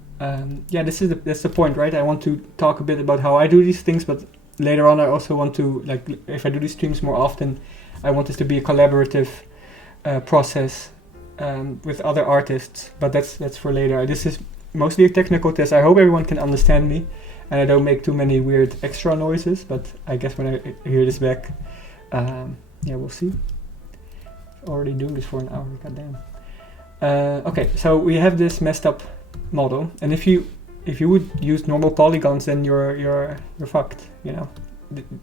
Yeah, that's the point, right? I want to talk a bit about how I do these things, but later on I also want to, like, if I do these streams more often, I want this to be a collaborative process with other artists, but that's for later. This is mostly a technical test. I hope everyone can understand me and I don't make too many weird extra noises, but I guess when I hear this back, yeah, we'll see. Already doing this for an hour, goddamn. Okay, so we have this messed up model, and if you would use normal polygons, then you're fucked. You know,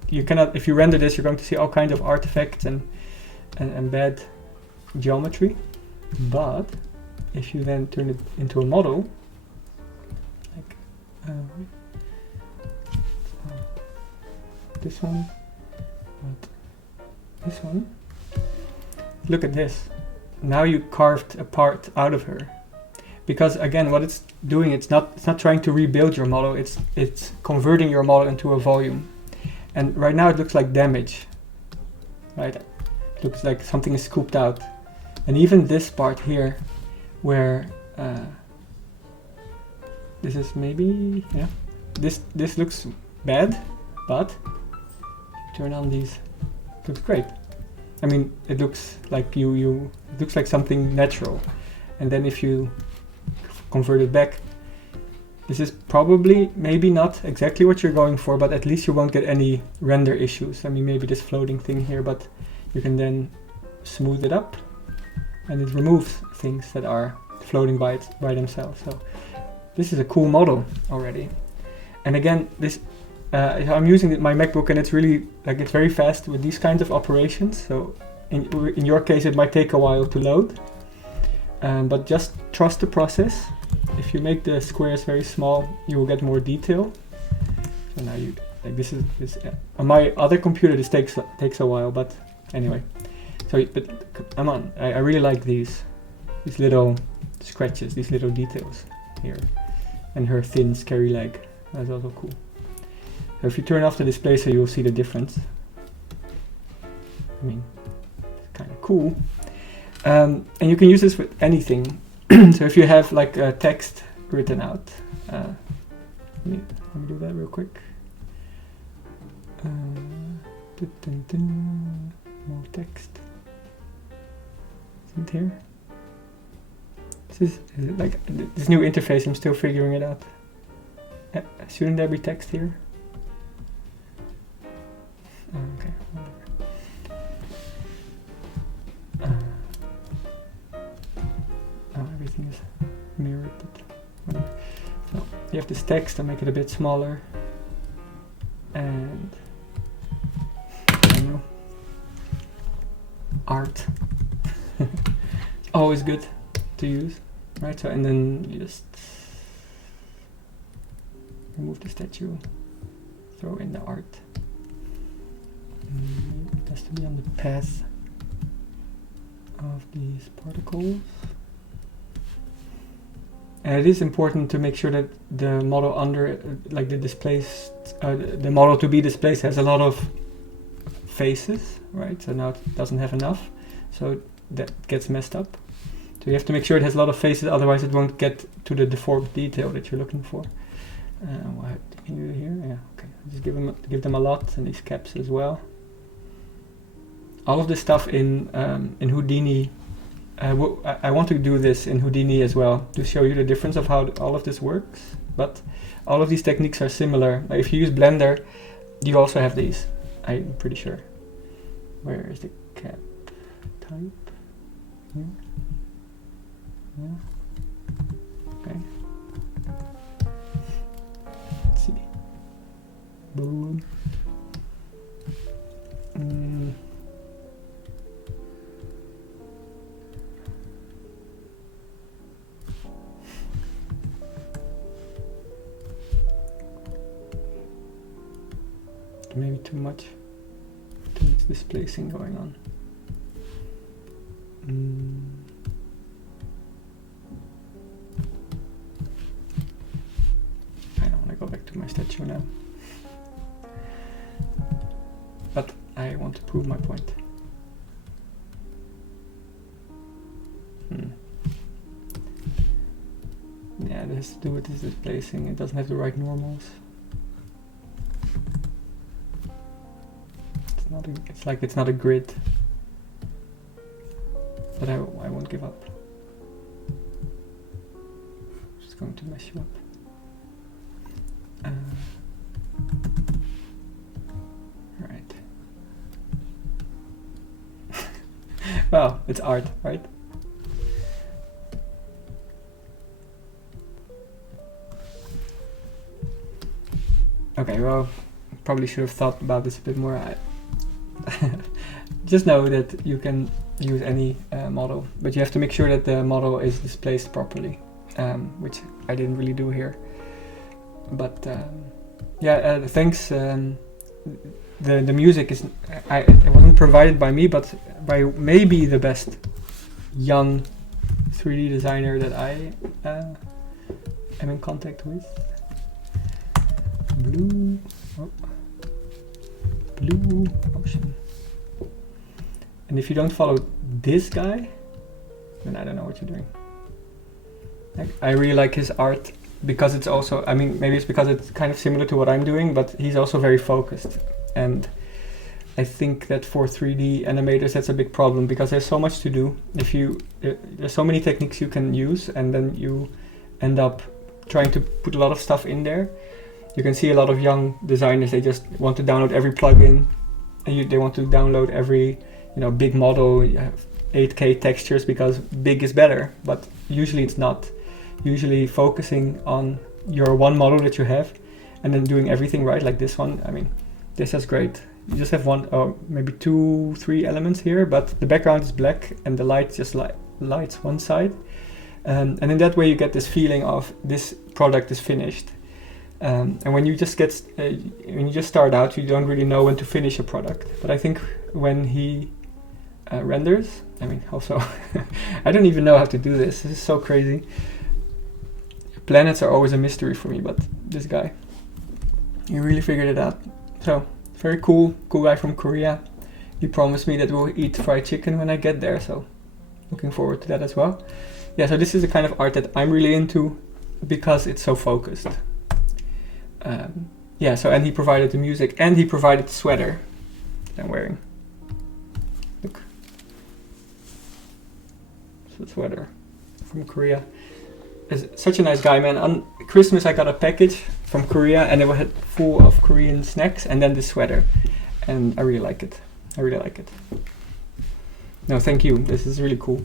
you cannot. If you render this, you're going to see all kinds of artifacts and bad geometry. But if you then turn it into a model, like this one, but this one. Look at this. Now you carved a part out of her. Because again, what it's doing, it's not trying to rebuild your model, it's converting your model into a volume. And right now it looks like damage. Right? It looks like something is scooped out. And even this part here, where this is maybe, yeah, this looks bad, but turn on these, it looks great. I mean, it looks like it looks like something natural. And then if you convert it back, this is probably maybe not exactly what you're going for, but at least you won't get any render issues. I mean, maybe this floating thing here, but you can then smooth it up and it removes things that are floating by themselves. So this is a cool model already. And again, this I'm using my MacBook, and it's really, like, it's very fast with these kinds of operations. So in your case, it might take a while to load, but just trust the process. If you make the squares very small, you will get more detail. So now you, like, this on my other computer, this takes a while, but anyway. So, but come on, I really like these little scratches, these little details here, and her thin, scary leg. That's also cool. So if you turn off the display, so you'll see the difference. I mean, it's kind of cool. And you can use this with anything. So if you have like text written out, let me do that real quick. More text. Isn't it here? Is it like this new interface? I'm still figuring it out. Shouldn't there be text here? Okay, everything is mirrored, but whatever. So you have this text, I'll make it a bit smaller, and I don't know, art. It's always good to use, right? So, and then you just remove the statue, throw in the art. It has to be on the path of these particles. And it is important to make sure that the model like the model to be displaced has a lot of faces, right? So now it doesn't have enough, so that gets messed up. So you have to make sure it has a lot of faces, otherwise it won't get to the deformed detail that you're looking for. What can you do here? Yeah, okay. Just give them a lot, and these caps as well. All of this stuff in Houdini, I want to do this in Houdini as well, to show you the difference of how all of this works, but all of these techniques are similar. Like if you use Blender, you also have these, I'm pretty sure. Where is the cap type? Here? Yeah. Okay. Let's see. Boom. Maybe too much displacing going on. I don't want to go back to my statue now. want to prove my point. Yeah, it has to do with this displacing. It doesn't have the right normals. It's like it's not a grid. But I won't give up. Just going to mess you up. Right. Well, it's art, right? Okay, well, probably should have thought about this a bit more. Just know that you can use any model, but you have to make sure that the model is displaced properly, which I didn't really do here. But yeah, thanks. The music is it wasn't provided by me, but by maybe the best young 3D designer that I am in contact with. Blue Ocean. And if you don't follow this guy, then I don't know what you're doing. I really like his art because it's also, I mean, maybe it's because it's kind of similar to what I'm doing, but he's also very focused. And I think that for 3D animators, that's a big problem because there's so much to do. There's so many techniques you can use, and then you end up trying to put a lot of stuff in there. You can see a lot of young designers, they just want to download every plugin, and they want to download every, big model, 8K textures because big is better, but usually it's not. Usually focusing on your one model that you have and then doing everything right, like this one. I mean, this is great. You just have one or maybe 2-3 elements here, but the background is black and the light just lights one side. And in that way you get this feeling of this product is finished. And when you just start out, you don't really know when to finish a product. But I think when he renders, I mean, also, I don't even know how to do this. This is so crazy. Planets are always a mystery for me, but this guy, he really figured it out. So, very cool guy from Korea. He promised me that we'll eat fried chicken when I get there, so looking forward to that as well. Yeah, so this is the kind of art that I'm really into because it's so focused. Yeah, so, and he provided the music and he provided the sweater that I'm wearing. Look. It's a sweater from Korea. Is such a nice guy, man. On Christmas I got a package from Korea and it was full of Korean snacks and then this sweater. And I really like it. No, thank you. This is really cool.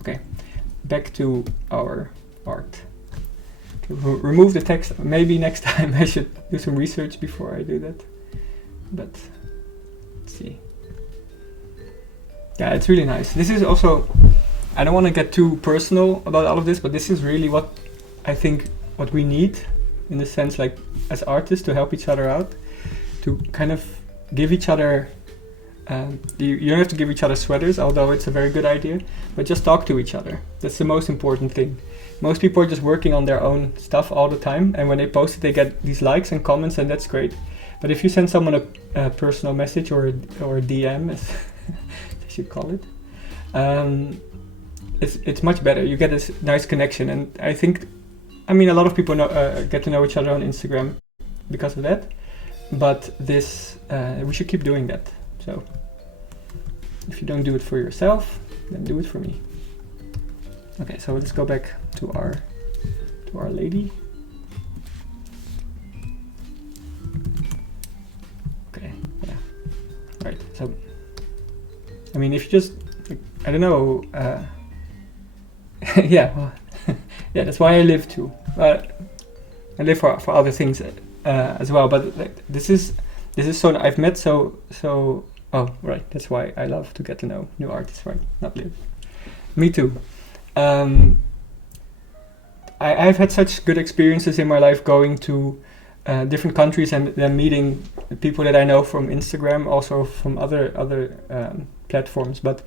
Okay, back to our art. Remove the text. Maybe next time I should do some research before I do that. But let's see. Yeah, it's really nice. This is also, I don't want to get too personal about all of this, but this is really what I think what we need in the sense, like as artists, to help each other out, to kind of give each other. You don't have to give each other sweaters, although it's a very good idea, but just talk to each other. That's the most important thing. Most people are just working on their own stuff all the time, and when they post it, they get these likes and comments, and that's great. But if you send someone a personal message or a DM, as they should call it, it's much better. You get this nice connection, and I think, I mean, a lot of people get to know each other on Instagram because of that. But this, we should keep doing that. So, if you don't do it for yourself, then do it for me. Okay, so let's go back to our lady. Okay, yeah, right. So, I mean, if you just, I don't know, yeah, well, yeah, that's why I live too. But I live for other things as well. But like, this is so I've met so. Oh, right. That's why I love to get to know new artists, right? Not live. Me too. I've had such good experiences in my life going to different countries and then meeting people that I know from Instagram, also from other platforms. But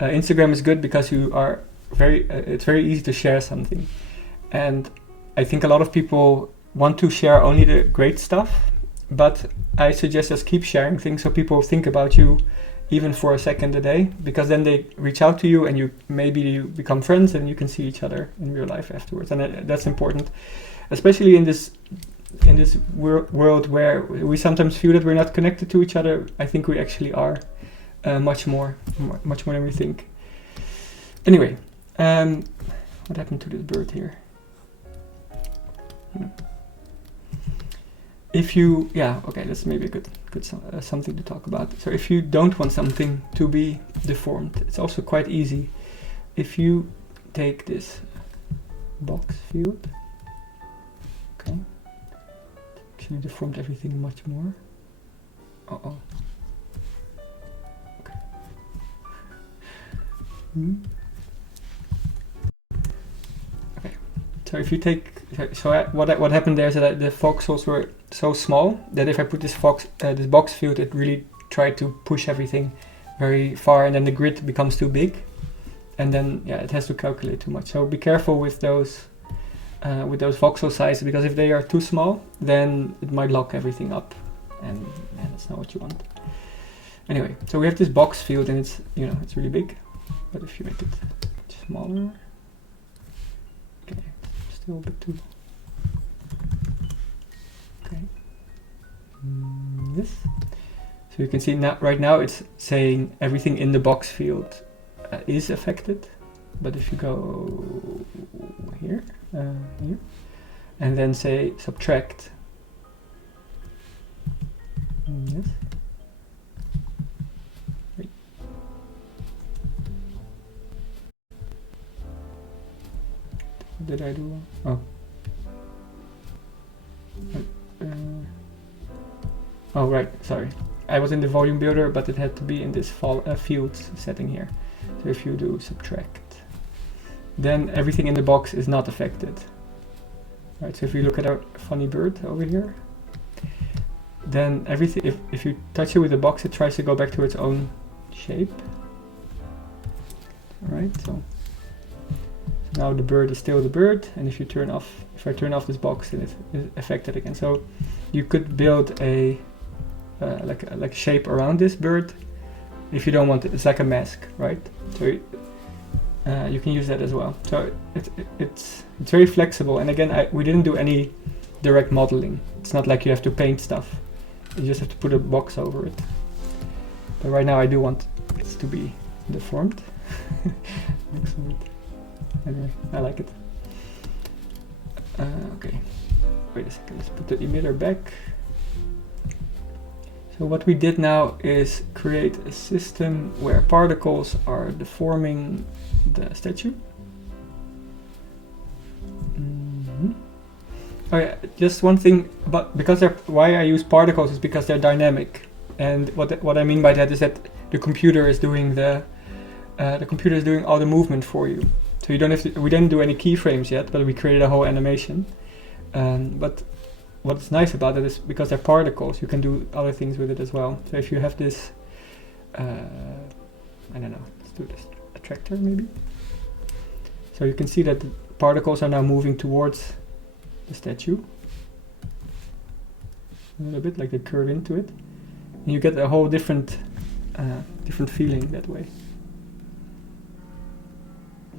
Instagram is good because you are it's very easy to share something. And I think a lot of people want to share only the great stuff, but I suggest just keep sharing things so people think about you even for a second a day, because then they reach out to you and you become friends and you can see each other in real life afterwards. And that's important, especially in this world where we sometimes feel that we're not connected to each other. I think we actually are much more than we think. Anyway, what happened to this bird here? If you, okay, that's maybe a good something to talk about. So if you don't want something to be deformed, it's also quite easy. If you take this box field, okay, actually deformed everything much more. Okay. Okay. So if you take, what happened there is that the voxels were so small that if I put this box field, it really tried to push everything very far, and then the grid becomes too big, and then it has to calculate too much. So be careful with those voxel sizes, because if they are too small, then it might lock everything up, and that's not what you want. Anyway, so we have this box field, and it's it's really big, but if you make it smaller, okay, still a bit too. Okay. This. So you can see now, right now it's saying everything in the box field is affected, but if you go here, and then say subtract, yes. Wait. What did I do? Oh. Oh right, sorry. I was in the volume builder, but it had to be in this fields setting here. So if you do subtract, then everything in the box is not affected. Right, so if you look at our funny bird over here, then everything, if you touch it with the box, it tries to go back to its own shape. Alright, so now the bird is still the bird, and if I turn off this box, then it is affected again. So you could build a like a shape around this bird if you don't want it. It's like a mask, right? So you can use that as well. So it's very flexible, and again, we didn't do any direct modeling. It's not like you have to paint stuff. You just have to put a box over it. But right now I do want it to be deformed. Excellent. Anyway, I like it. Okay, wait a second, let's put the emitter back. So what we did now is create a system where particles are deforming the statue. Oh yeah, just one thing about, why I use particles is because they're dynamic, and what I mean by that is that the computer is doing all the movement for you. So you don't have to. We didn't do any keyframes yet, but we created a whole animation. But what's nice about it is because they're particles, you can do other things with it as well. So if you have this, I don't know, let's do this attractor maybe. So you can see that the particles are now moving towards the statue. A little bit like they curve into it. And you get a whole different feeling that way.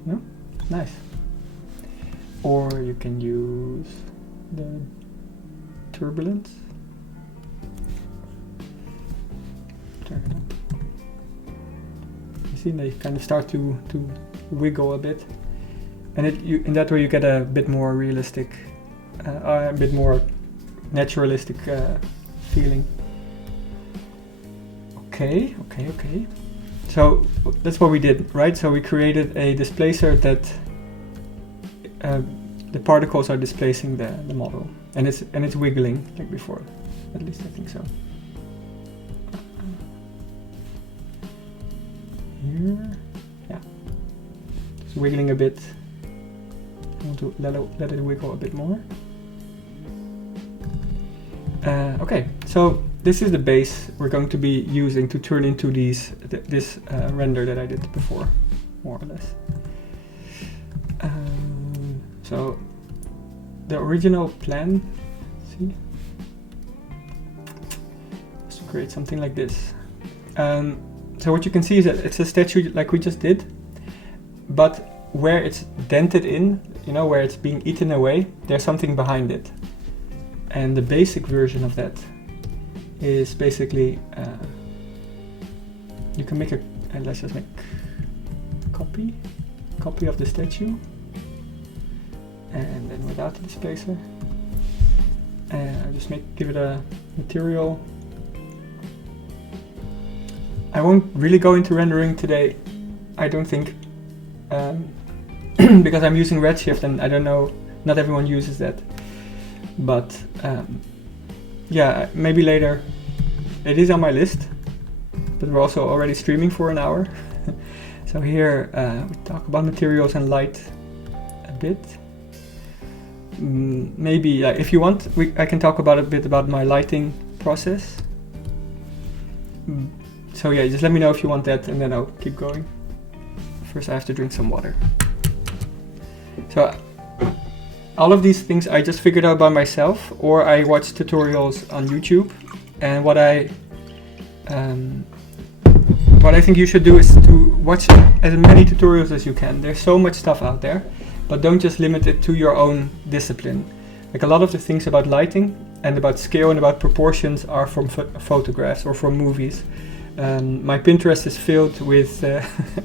No? Nice. Or you can use the turbulence. Turn it up. You see they kind of start to wiggle a bit, and in that way you get a bit more realistic, a bit more naturalistic feeling. Okay. So that's what we did, right? So we created a displacer that the particles are displacing the model, and it's wiggling like before. At least I think so. Here, yeah, it's wiggling a bit. I want to let it wiggle a bit more. Okay, so this is the base we're going to be using to turn into this render that I did before, more or less. So the original plan, see, create something like this. So what you can see is that it's a statue like we just did, but where it's dented in, where it's being eaten away, there's something behind it. And the basic version of that is basically, you can make let's just make a copy of the statue, and then without the displacer, and I just give it a material. I won't really go into rendering today, I don't think, because I'm using Redshift and I don't know, not everyone uses that. But yeah, maybe later. It is on my list, but we're also already streaming for an hour. So here we talk about materials and light a bit. Maybe if you want, I can talk about a bit about my lighting process. So yeah, just let me know if you want that, and then I'll keep going. First I have to drink some water. So all of these things I just figured out by myself, or I watched tutorials on YouTube. And what I think you should do is to watch as many tutorials as you can. There's so much stuff out there, but don't just limit it to your own discipline. Like a lot of the things about lighting and about scale and about proportions are from photographs or from movies. My Pinterest is filled with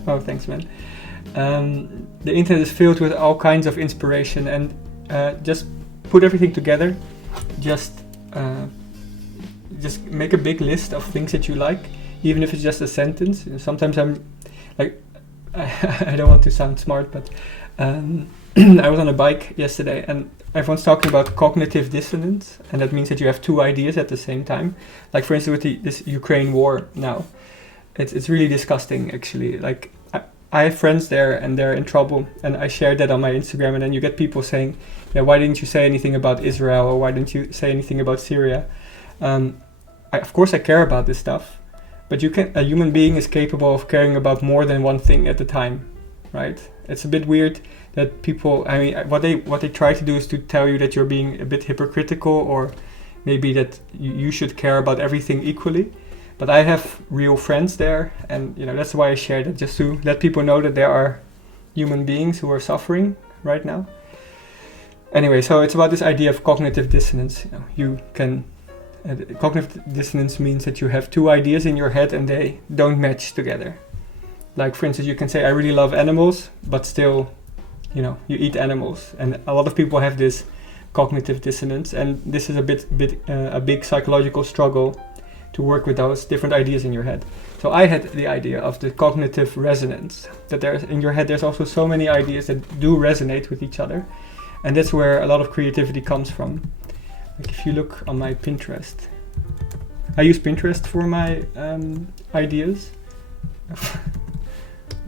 oh, thanks, man. The internet is filled with all kinds of inspiration, and just put everything together. Just make a big list of things that you like, even if it's just a sentence. Sometimes I'm like, I don't want to sound smart, but I was on a bike yesterday, and everyone's talking about cognitive dissonance, and that means that you have two ideas at the same time. Like for instance with this Ukraine war now, it's really disgusting actually. Like I have friends there and they're in trouble, and I shared that on my Instagram, and then you get people saying, yeah, why didn't you say anything about Israel, or why didn't you say anything about Syria? Of course I care about this stuff, but a human being is capable of caring about more than one thing at a time, right? It's a bit weird that people, I mean, what they try to do is to tell you that you're being a bit hypocritical, or maybe that you should care about everything equally. But I have real friends there, and that's why I shared it, just to let people know that there are human beings who are suffering right now. Anyway, so it's about this idea of cognitive dissonance. Cognitive dissonance means that you have two ideas in your head and they don't match together. Like for instance, you can say I really love animals, but still, you eat animals, and a lot of people have this cognitive dissonance, and this is a big psychological struggle to work with those different ideas in your head. So I had the idea of the cognitive resonance, that in your head there's also so many ideas that do resonate with each other, and that's where a lot of creativity comes from. Like if you look on my Pinterest, I use Pinterest for my ideas.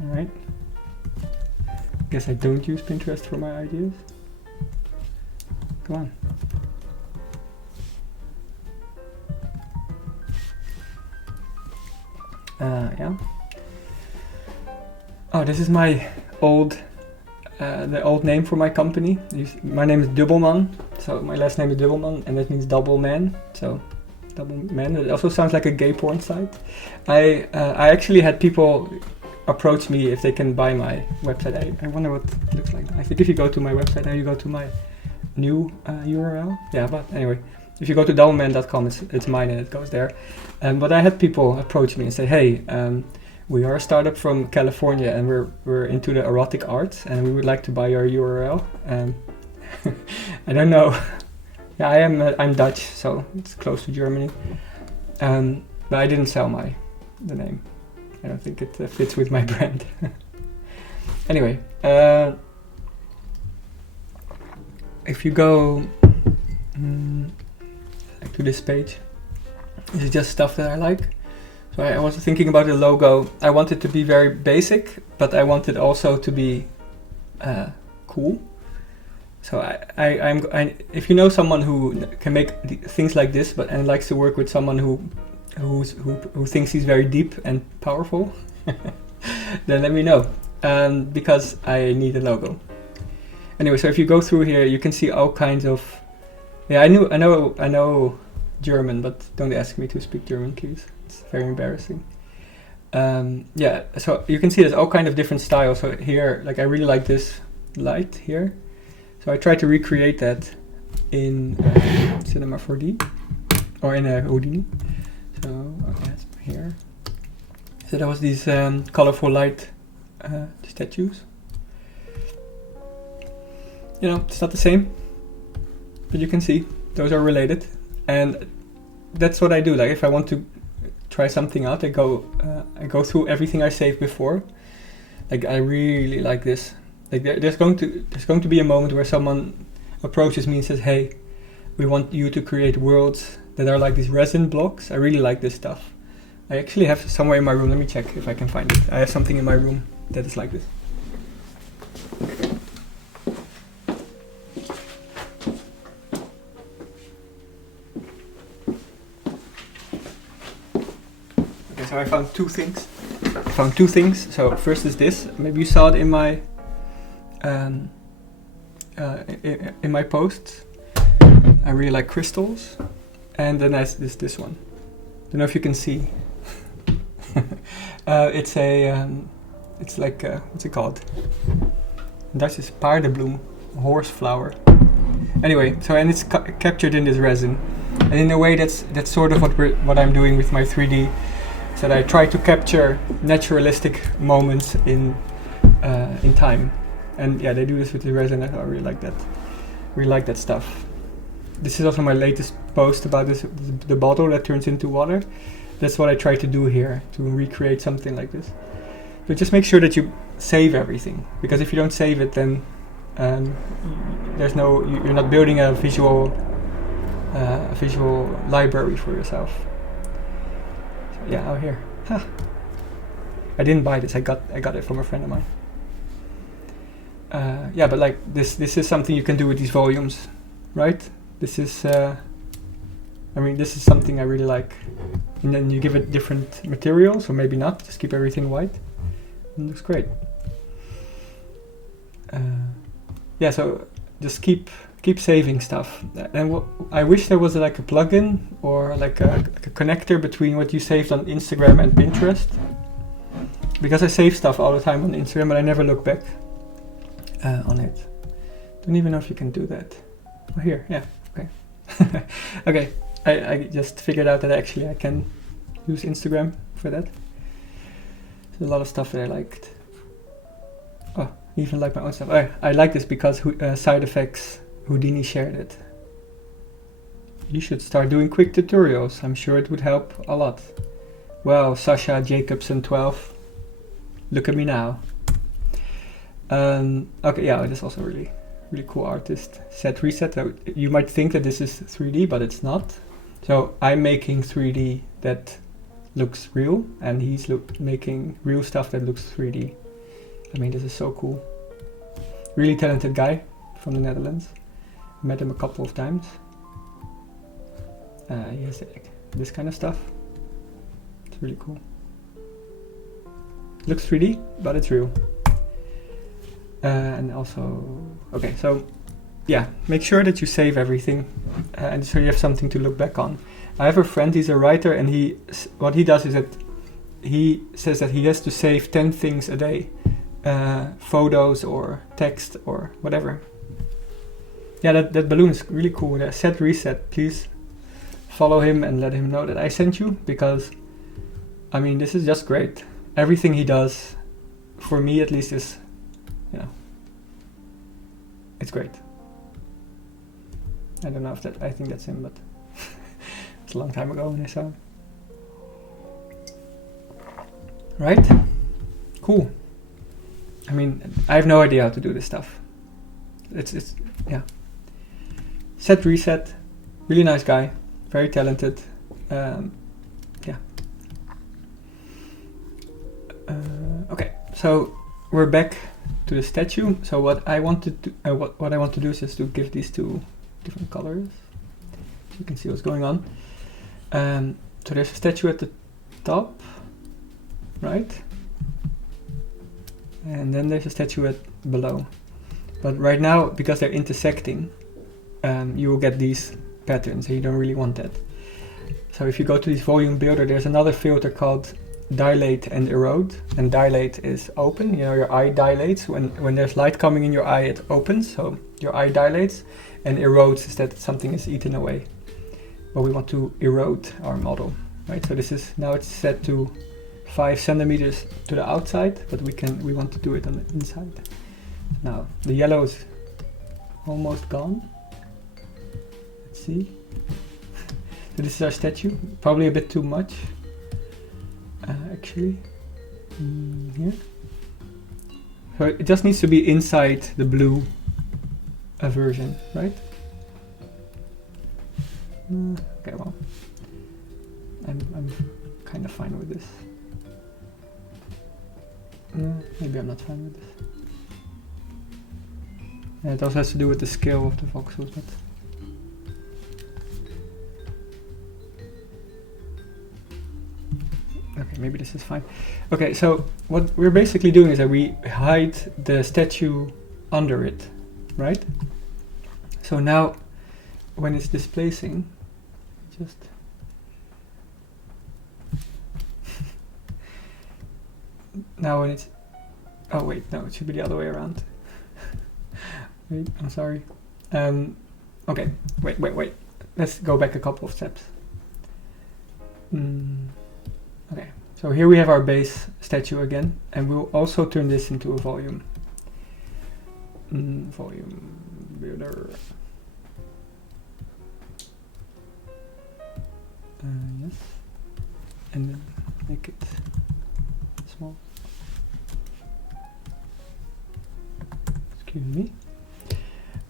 Alright. Guess I don't use Pinterest for my ideas. Come on. Yeah. Oh, this is my the old name for my company. My name is Dubbelman, so my last name is Dubbelman, and that means double man. So double man. It also sounds like a gay porn site. I actually had people approach me if they can buy my website. I wonder what it looks like. I think if you go to my website, now you go to my new URL. Yeah, but anyway, if you go to doubleman.com, it's mine and it goes there. But I had people approach me and say, hey, we are a startup from California and we're into the erotic arts and we would like to buy your URL. I don't know. Yeah, I'm Dutch, so it's close to Germany. But I didn't sell the name. I don't think it fits with my brand. Anyway, if you go to this page, this is just stuff that I like. So I was thinking about the logo. I want it to be very basic, but I want it also to be cool. So I if you know someone who can make things like this, and likes to work with someone who thinks he's very deep and powerful, then let me know, because I need a logo. Anyway, so if you go through here, you can see all kinds of. Yeah, I know German, but don't ask me to speak German, please. It's very embarrassing. Yeah, so you can see there's all kind of different styles. So here, like I really like this light here. So I try to recreate that in Cinema4d or in Houdini. So okay, that's here. So that was these colorful light statues. You know, it's not the same, but you can see those are related, and that's what I do. Like if I want to try something out, I go through everything I saved before. Like I really like this. Like there's going to be a moment where someone approaches me and says, "Hey, we want you to create worlds that are like these resin blocks." I really like this stuff. I actually have somewhere in my room. Let me check if I can find it. I have something in my room that is like this. So I found two things. So first is this. Maybe you saw it in my posts. I really like crystals, and then there's this one. Don't know if you can see. It's like what's it called? Dutch is paardenbloem, horse flower. Anyway, so and it's captured in this resin, and in a way that's sort of what I'm doing with my 3D. That I try to capture naturalistic moments in time, and yeah, they do this with the resin. I really like that. Really like that stuff. This is also my latest post about the bottle that turns into water. That's what I try to do here, to recreate something like this. But just make sure that you save everything, because if you don't save it, then you're not building a visual library for yourself. Yeah, here. Huh. I didn't buy this. I got it from a friend of mine. Yeah, but like this is something you can do with these volumes, right? This is, this is something I really like. And then you give it different materials, or maybe not. Just keep everything white. And it looks great. Yeah, so just keep saving stuff. And I wish there was like a plugin or like a connector between what you saved on Instagram and Pinterest, because I save stuff all the time on Instagram, but I never look back on it. Don't even know if you can do that. Oh, here, yeah, okay. Okay, I just figured out that actually I can use Instagram for that. There's a lot of stuff that I liked. Oh, even like my own stuff. I like this because Side Effects Houdini shared it. You should start doing quick tutorials. I'm sure it would help a lot. Well, Sasha Jacobson 12. Look at me now. Okay, yeah, this is also really cool artist. Set Reset. You might think that this is 3D, but it's not. So I'm making 3D that looks real, and he's making real stuff that looks 3D. I mean, this is so cool. Really talented guy from the Netherlands. Met him a couple of times. He has this kind of stuff. It's really cool. Looks 3D, but it's real. And also, okay, so yeah, make sure that you save everything, and so you have something to look back on. I have a friend, he's a writer, and what he does is that he says that he has to save 10 things a day, photos or text or whatever. Yeah, that balloon is really cool. Set Reset, please follow him and let him know that I sent you, because I mean, this is just great. Everything he does, for me at least, is, it's great. I don't know if I think that's him, but it's a long time ago when I saw him. Right? Cool. I mean, I have no idea how to do this stuff. It's yeah. Set Reset, really nice guy, very talented. Yeah. Okay, so we're back to the statue. So what I want to do, what I want to do is just to give these two different colors, so you can see what's going on. So there's a statue at the top, right? And then there's a statue below. But right now, because they're intersecting, you will get these patterns, and you don't really want that. So if you go to this volume builder, there's another filter called dilate and erode. And dilate is open, you know, your eye dilates. When there's light coming in your eye, it opens, so your eye dilates. And erodes is that something is eaten away. But we want to erode our model, right? So this is, now it's set to 5 centimeters to the outside, but we want to do it on the inside. Now, the yellow is almost gone. Let's see. So this is our statue, probably a bit too much, actually, here. So it just needs to be inside the blue version, right? Okay, well, I'm kind of fine with this. Maybe I'm not fine with this. Yeah, it also has to do with the scale of the voxels, but okay, maybe this is fine. Okay, so what we're basically doing is that we hide the statue under it, right? So now, when it's displacing, just now when it's, oh wait, no, it should be the other way around. Wait, I'm sorry. Okay, wait. Let's go back a couple of steps. Okay, so here we have our base statue again, and we'll also turn this into a volume. Volume builder. Yes, and then make it small. Excuse me.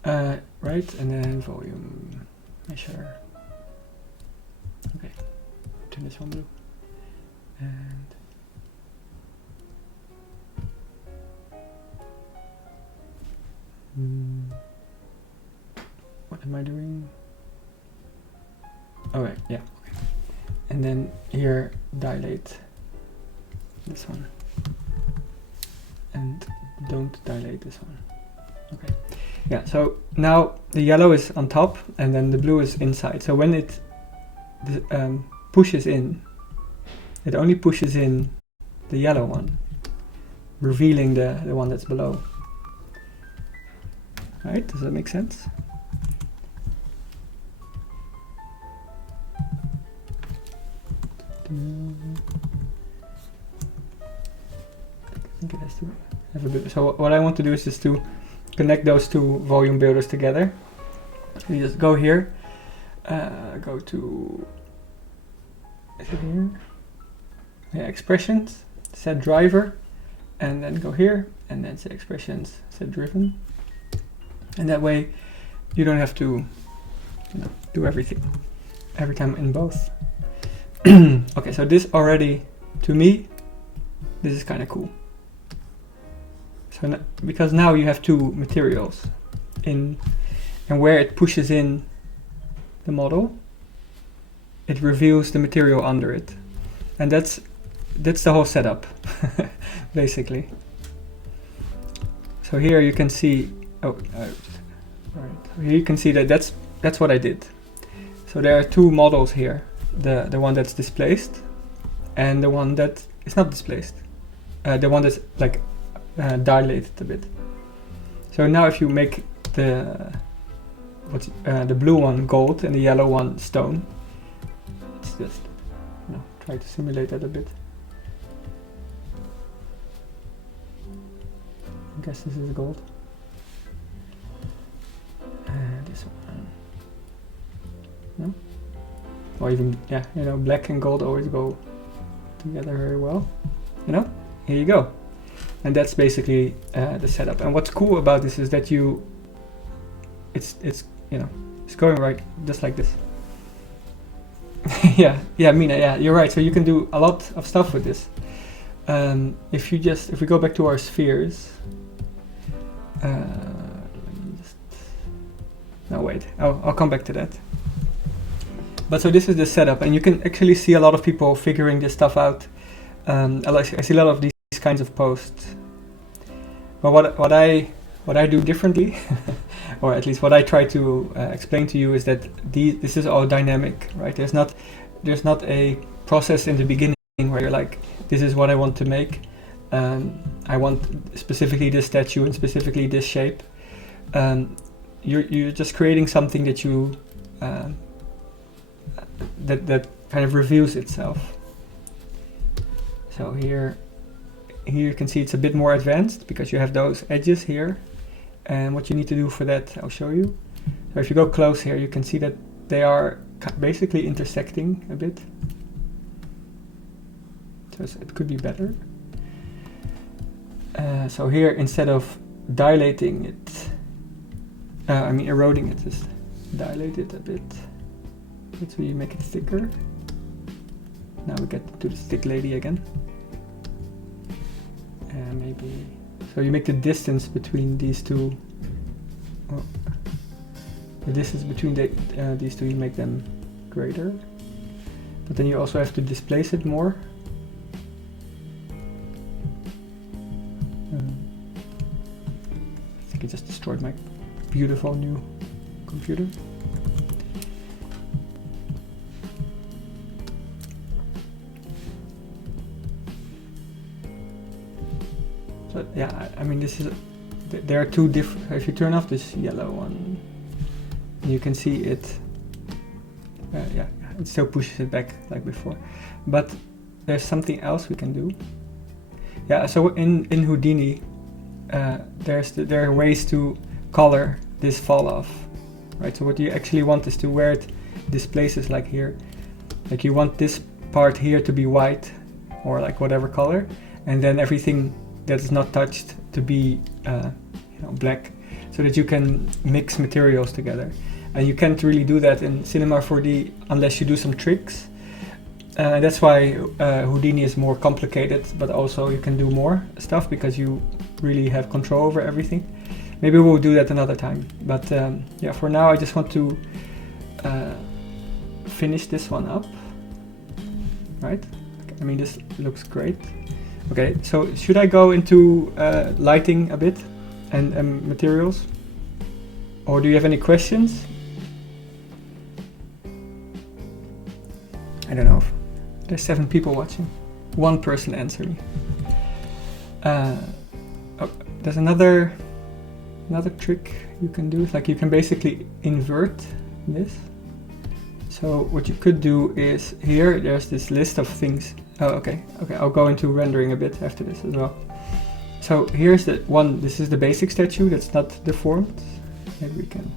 Right, and then volume measure. Okay, turn this one blue. And what am I doing? Oh right, yeah, okay. And then here dilate this one. And don't dilate this one. Okay. Yeah, so now the yellow is on top and then the blue is inside. So when it pushes in, it only pushes in the yellow one, revealing the one that's below. Right, does that make sense? I think it has to have a bit. So what I want to do is just to connect those two volume builders together. You just go here, go to, is it here? Yeah, expressions, set driver, and then go here, and then set expressions, set driven. And that way you don't have to do everything every time in both. Okay, so this already, to me, this is kind of cool. So because now you have two materials in, and where it pushes in the model, it reveals the material under it, and that's the whole setup, basically. So here you can see, right. So here you can see that that's what I did. So there are two models here, the one that's displaced, and the one that is not displaced, the one that's like dilated a bit. So now if you make the blue one gold and the yellow one stone, it's just try to simulate that a bit. I guess this is gold. This one, no? Or even, yeah, black and gold always go together very well. Here you go. And that's basically the setup. And what's cool about this is that it's going right just like this. yeah, Mina, yeah, you're right. So you can do a lot of stuff with this. If we go back to our spheres, no wait, I'll come back to that. But so this is the setup, and you can actually see a lot of people figuring this stuff out. I see a lot of these kinds of posts. But what I do differently, or at least what I try to explain to you, is that this is all dynamic, right? There's not there's not a process in the beginning where you're like, this is what I want to make. I want specifically this statue and specifically this shape. You're just creating something that you that kind of reveals itself. So here you can see it's a bit more advanced because you have those edges here, and what you need to do for that I'll show you. So if you go close here, you can see that they are basically intersecting a bit. So it could be better. So here, instead of dilating it, eroding it, just dilate it a bit. That's where you make it thicker. Now we get to the stick lady again. Maybe, so you make the distance between these two, the distance between these two, you make them greater. But then you also have to displace it more. I think I just destroyed my beautiful new computer. So yeah, I mean, this is, there are two different, if you turn off this yellow one, you can see it, yeah, it still pushes it back like before. But there's something else we can do. Yeah, so in Houdini, there are ways to color this fall off, right? So what you actually want is to where it displaces, like here, like you want this part here to be white or like whatever color, and then everything that is not touched to be black, so that you can mix materials together. And you can't really do that in Cinema4d unless you do some tricks. That's why Houdini is more complicated, but also you can do more stuff because you really have control over everything. Maybe we'll do that another time. But yeah, for now I just want to finish this one up, right? I mean, this looks great. Okay, so should I go into lighting a bit and materials? Or do you have any questions? I don't know. There's 7 people watching. 1 person answer me. There's another trick you can do. Like you can basically invert this. So what you could do is here, there's this list of things. Oh, okay, I'll go into rendering a bit after this as well. So here's the one, this is the basic statue that's not deformed. Maybe we can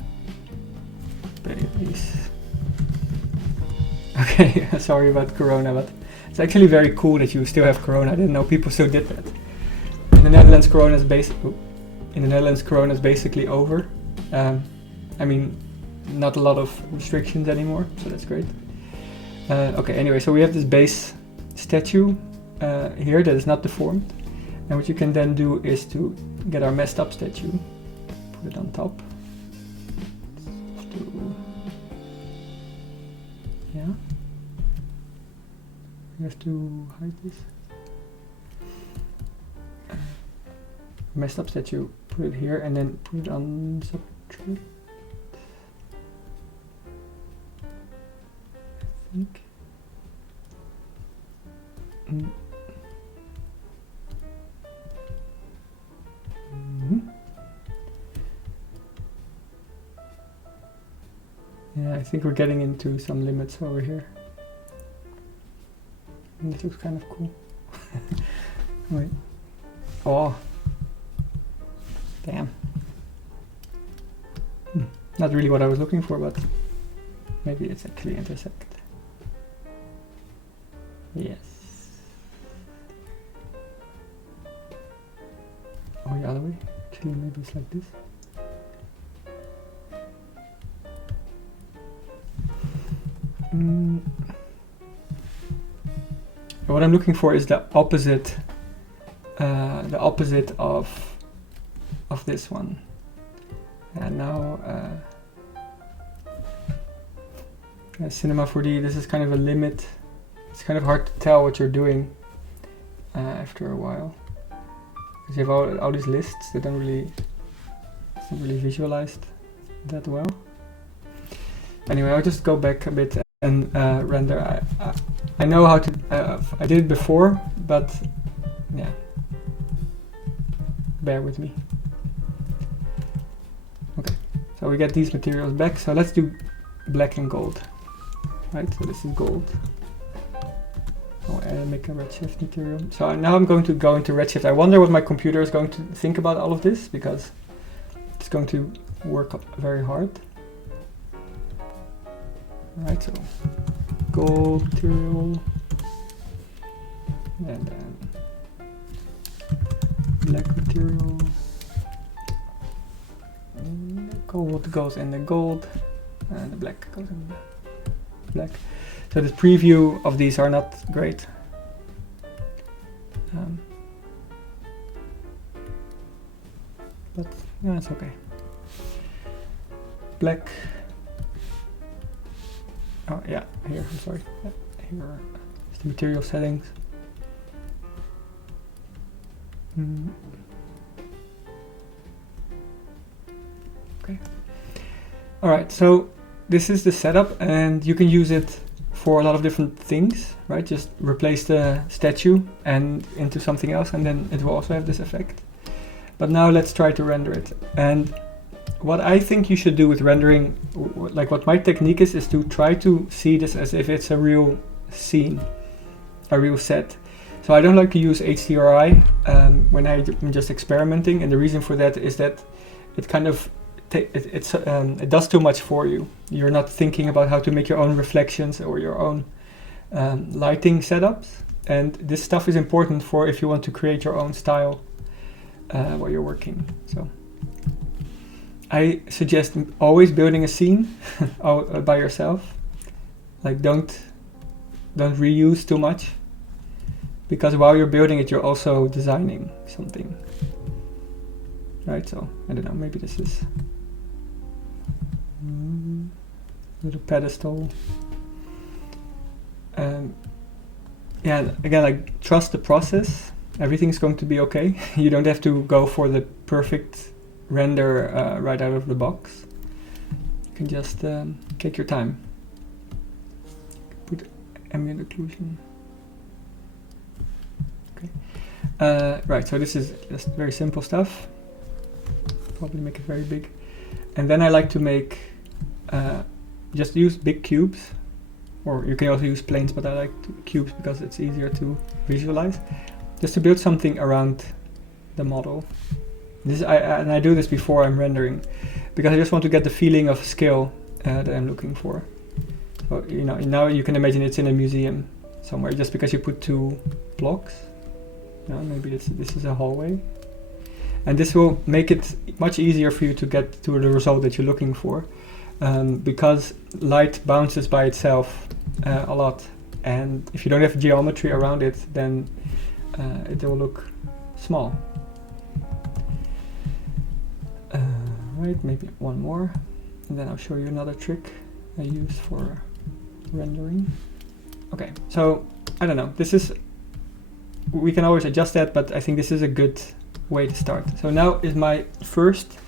play these. Okay, sorry about Corona, but it's actually very cool that you still have Corona. I didn't know people still did that. In the Netherlands, Corona is basically over. I mean, not a lot of restrictions anymore, so that's great. Okay, anyway, so we have this base statue here that is not deformed, and what you can then do is to get our messed up statue, put it on top. Yeah, we have to hide this. Messed up statue, put it here, and then put it on subtract. I think. Yeah, I think we're getting into some limits over here. And this looks kind of cool. Wait. Oh. Damn. Not really what I was looking for, but maybe it's actually intersect. Yes. Oh, the other way. Actually, maybe it's like this. What I'm looking for is the opposite of this one. And now Cinema4d, this is kind of a limit. It's kind of hard to tell what you're doing after a while, because you have all these lists that it's not really visualized that well. Anyway, I'll just go back a bit and render. I know how to. I did it before, but yeah, bear with me. Okay, so we get these materials back. So let's do black and gold. Right, so this is gold. I'll make a redshift material. So now I'm going to go into redshift. I wonder what my computer is going to think about all of this, because it's going to work very hard. Right, so gold material, and then black material. And the gold goes in the gold, and the black goes in the black. So the preview of these are not great. But yeah, it's okay. Black. Oh yeah, here, I'm sorry. Here is the material settings. Okay. Alright, so this is the setup, and you can use it for a lot of different things, right? Just replace the statue and into something else, and then it will also have this effect. But now let's try to render it. And what I think you should do with rendering, like what my technique is to try to see this as if it's a real scene, a real set. So I don't like to use HDRI when I'm just experimenting, and the reason for that is that it kind of it does too much for you. You're not thinking about how to make your own reflections or your own lighting setups, and this stuff is important for if you want to create your own style while you're working. So I suggest always building a scene by yourself. Like don't reuse too much, because while you're building it, you're also designing something. Right, so I don't know, maybe this is little pedestal. Yeah, again, like trust the process. Everything's going to be okay. You don't have to go for the perfect render right out of the box. You can just take your time. Put ambient occlusion. Okay. Right, so this is just very simple stuff. Probably make it very big. And then I like to make, just use big cubes, or you can also use planes, but I like cubes because it's easier to visualize. Just to build something around the model. And I do this before I'm rendering, because I just want to get the feeling of scale that I'm looking for. So, you know, now you can imagine it's in a museum somewhere, just because you put two blocks. You know, maybe this is a hallway. And this will make it much easier for you to get to the result that you're looking for, because light bounces by itself a lot, and if you don't have geometry around it, then it will look small. Right, maybe one more, and then I'll show you another trick I use for rendering. Okay, so I don't know, we can always adjust that, but I think this is a good way to start. So now is my first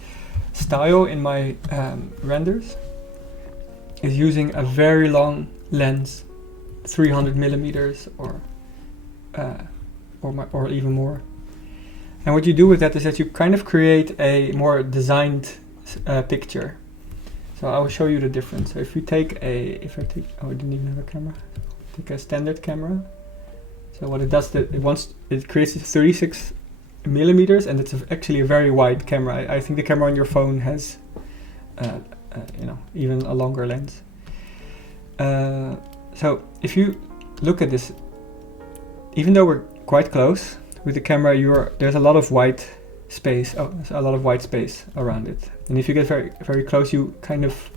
style in my renders is using a very long lens, 300 millimeters or even more. And what you do with that is that you kind of create a more designed picture. So I will show you the difference. So if you take I didn't even have a camera. Take a standard camera. So what it does, it creates 36 millimeters, and it's actually a very wide camera. I think the camera on your phone has, even a longer lens. So if you look at this, even though we're quite close with the camera, there's a lot of white space. Oh, there's a lot of white space around it. And if you get very, very close, you kind of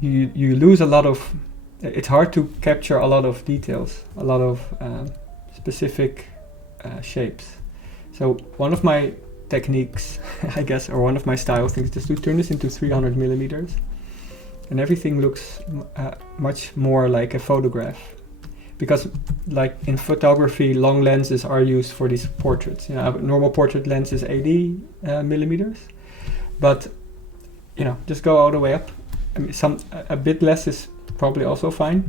you lose a lot of. It's hard to capture a lot of details, a lot of specific shapes. So one of my techniques, I guess, or one of my style things, is to turn this into 300 millimeters, and everything looks much more like a photograph. Because, like in photography, long lenses are used for these portraits. You know, a normal portrait lens is 80 millimeters, but just go all the way up. I mean, a bit less is probably also fine.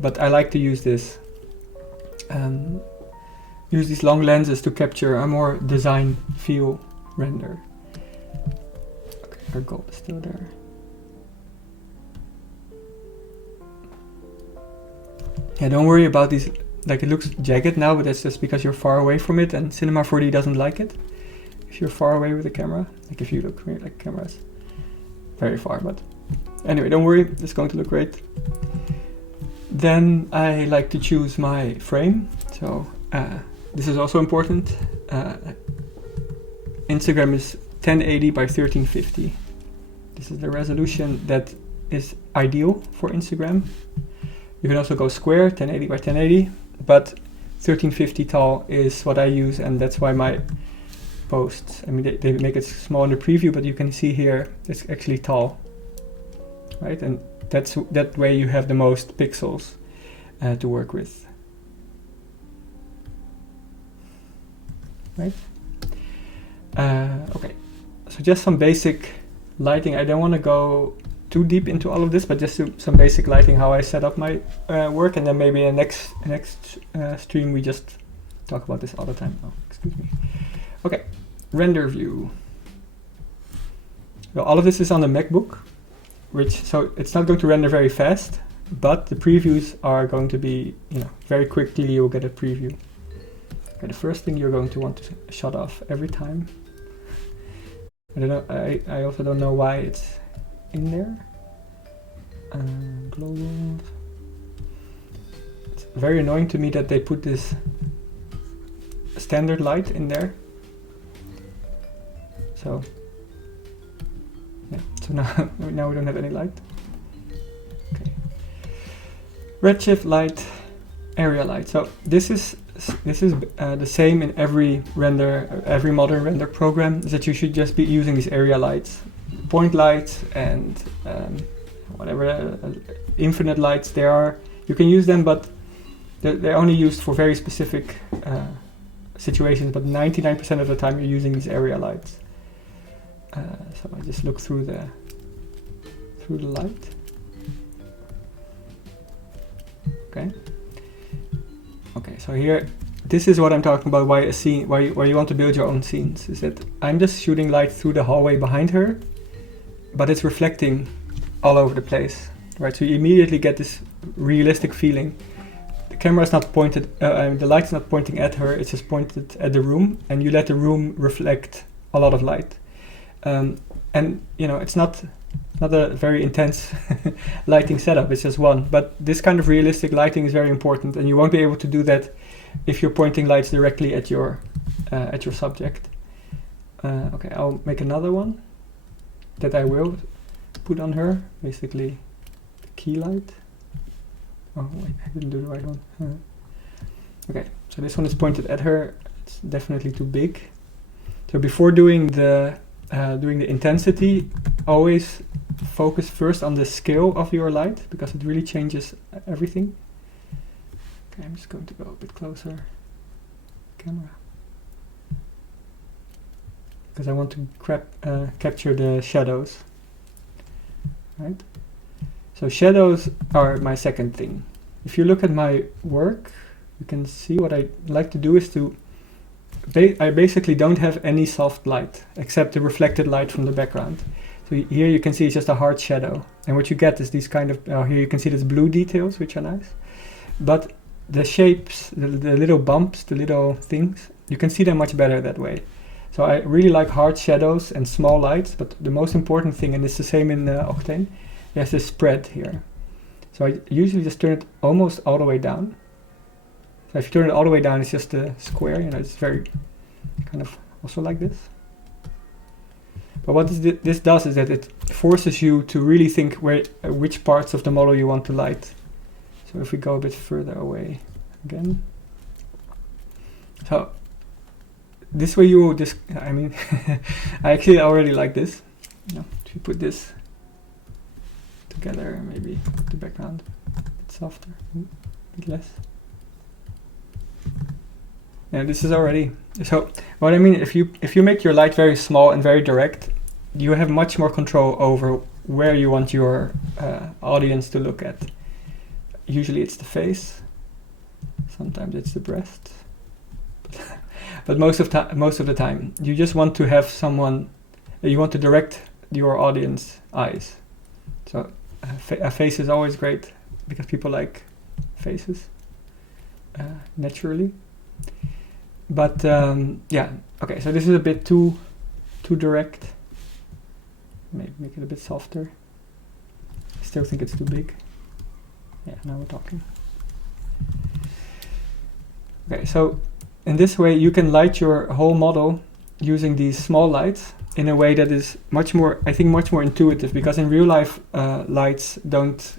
But I like to use this. Use these long lenses to capture a more design feel render. Okay, our gold is still there. Yeah, don't worry about these, like it looks jagged now, but that's just because you're far away from it and Cinema4d doesn't like it. If you're far away with the camera, like if you look here, like cameras, very far, but anyway, don't worry, it's going to look great. Then I like to choose my frame, so this is also important. Instagram is 1080 by 1350. This is the resolution that is ideal for Instagram. You can also go square, 1080 by 1080, but 1350 tall is what I use, and that's why my posts, I mean, they make it small in the preview, but you can see here it's actually tall, right? And that way you have the most pixels to work with, right? Okay, so just some basic lighting. I don't want to go too deep into all of this, but just some basic lighting, how I set up my work, and then maybe in the next stream we just talk about this all the time. Oh, excuse me. Okay, render view. Well, all of this is on the MacBook, so it's not going to render very fast, but the previews are going to be, very quickly you'll get a preview. Okay, the first thing you're going to want to shut off every time. I don't know. I also don't know why it's in there. Global. It's very annoying to me that they put this standard light in there. So yeah. So now we don't have any light. Okay. Redshift light, area light. So this is the same in every modern render program, is that you should just be using these area lights, point lights, and whatever infinite lights there are. You can use them, but they're only used for very specific situations. But 99% of the time, you're using these area lights. So I just look through the light. Okay. Okay, so here, this is what I'm talking about, why you want to build your own scenes, is that I'm just shooting light through the hallway behind her, but it's reflecting all over the place, right? So you immediately get this realistic feeling. The camera is not pointed, the light's not pointing at her, it's just pointed at the room, and you let the room reflect a lot of light. And it's not a very intense lighting setup, it's just one. But this kind of realistic lighting is very important, and you won't be able to do that if you're pointing lights directly at your subject. Okay, I'll make another one that I will put on her, basically the key light. Oh wait, I didn't do the right one. Okay, so this one is pointed at her. It's definitely too big. So before doing the intensity, always focus first on the scale of your light, because it really changes everything. Okay, I'm just going to go a bit closer. Camera. Because I want to capture the shadows. Right? So shadows are my second thing. If you look at my work, you can see what I like to do is to I basically don't have any soft light except the reflected light from the background. So here you can see it's just a hard shadow, and what you get is these kind of, here you can see these blue details, which are nice, but the shapes, the little bumps, the little things, you can see them much better that way. So I really like hard shadows and small lights, but the most important thing, and it's the same in Octane, there's this spread here. So I usually just turn it almost all the way down. So if you turn it all the way down, it's just a square, it's very kind of also like this. But what this does is that it forces you to really think which parts of the model you want to light. So if we go a bit further away again. So this way you will just, I actually already like this. If you put this together, maybe the background a bit softer, a bit less. Yeah, this is already, so if you make your light very small and very direct, you have much more control over where you want your audience to look at. Usually it's the face, sometimes it's the breast, but most of the time you just want to have someone, you want to direct your audience eyes. So a face is always great because people like faces naturally. But yeah, okay, so this is a bit too direct. Maybe make it a bit softer. I still think it's too big. Yeah, now we're talking. Okay, so in this way you can light your whole model using these small lights in a way that is much more, I think, much more intuitive, because in real life lights don't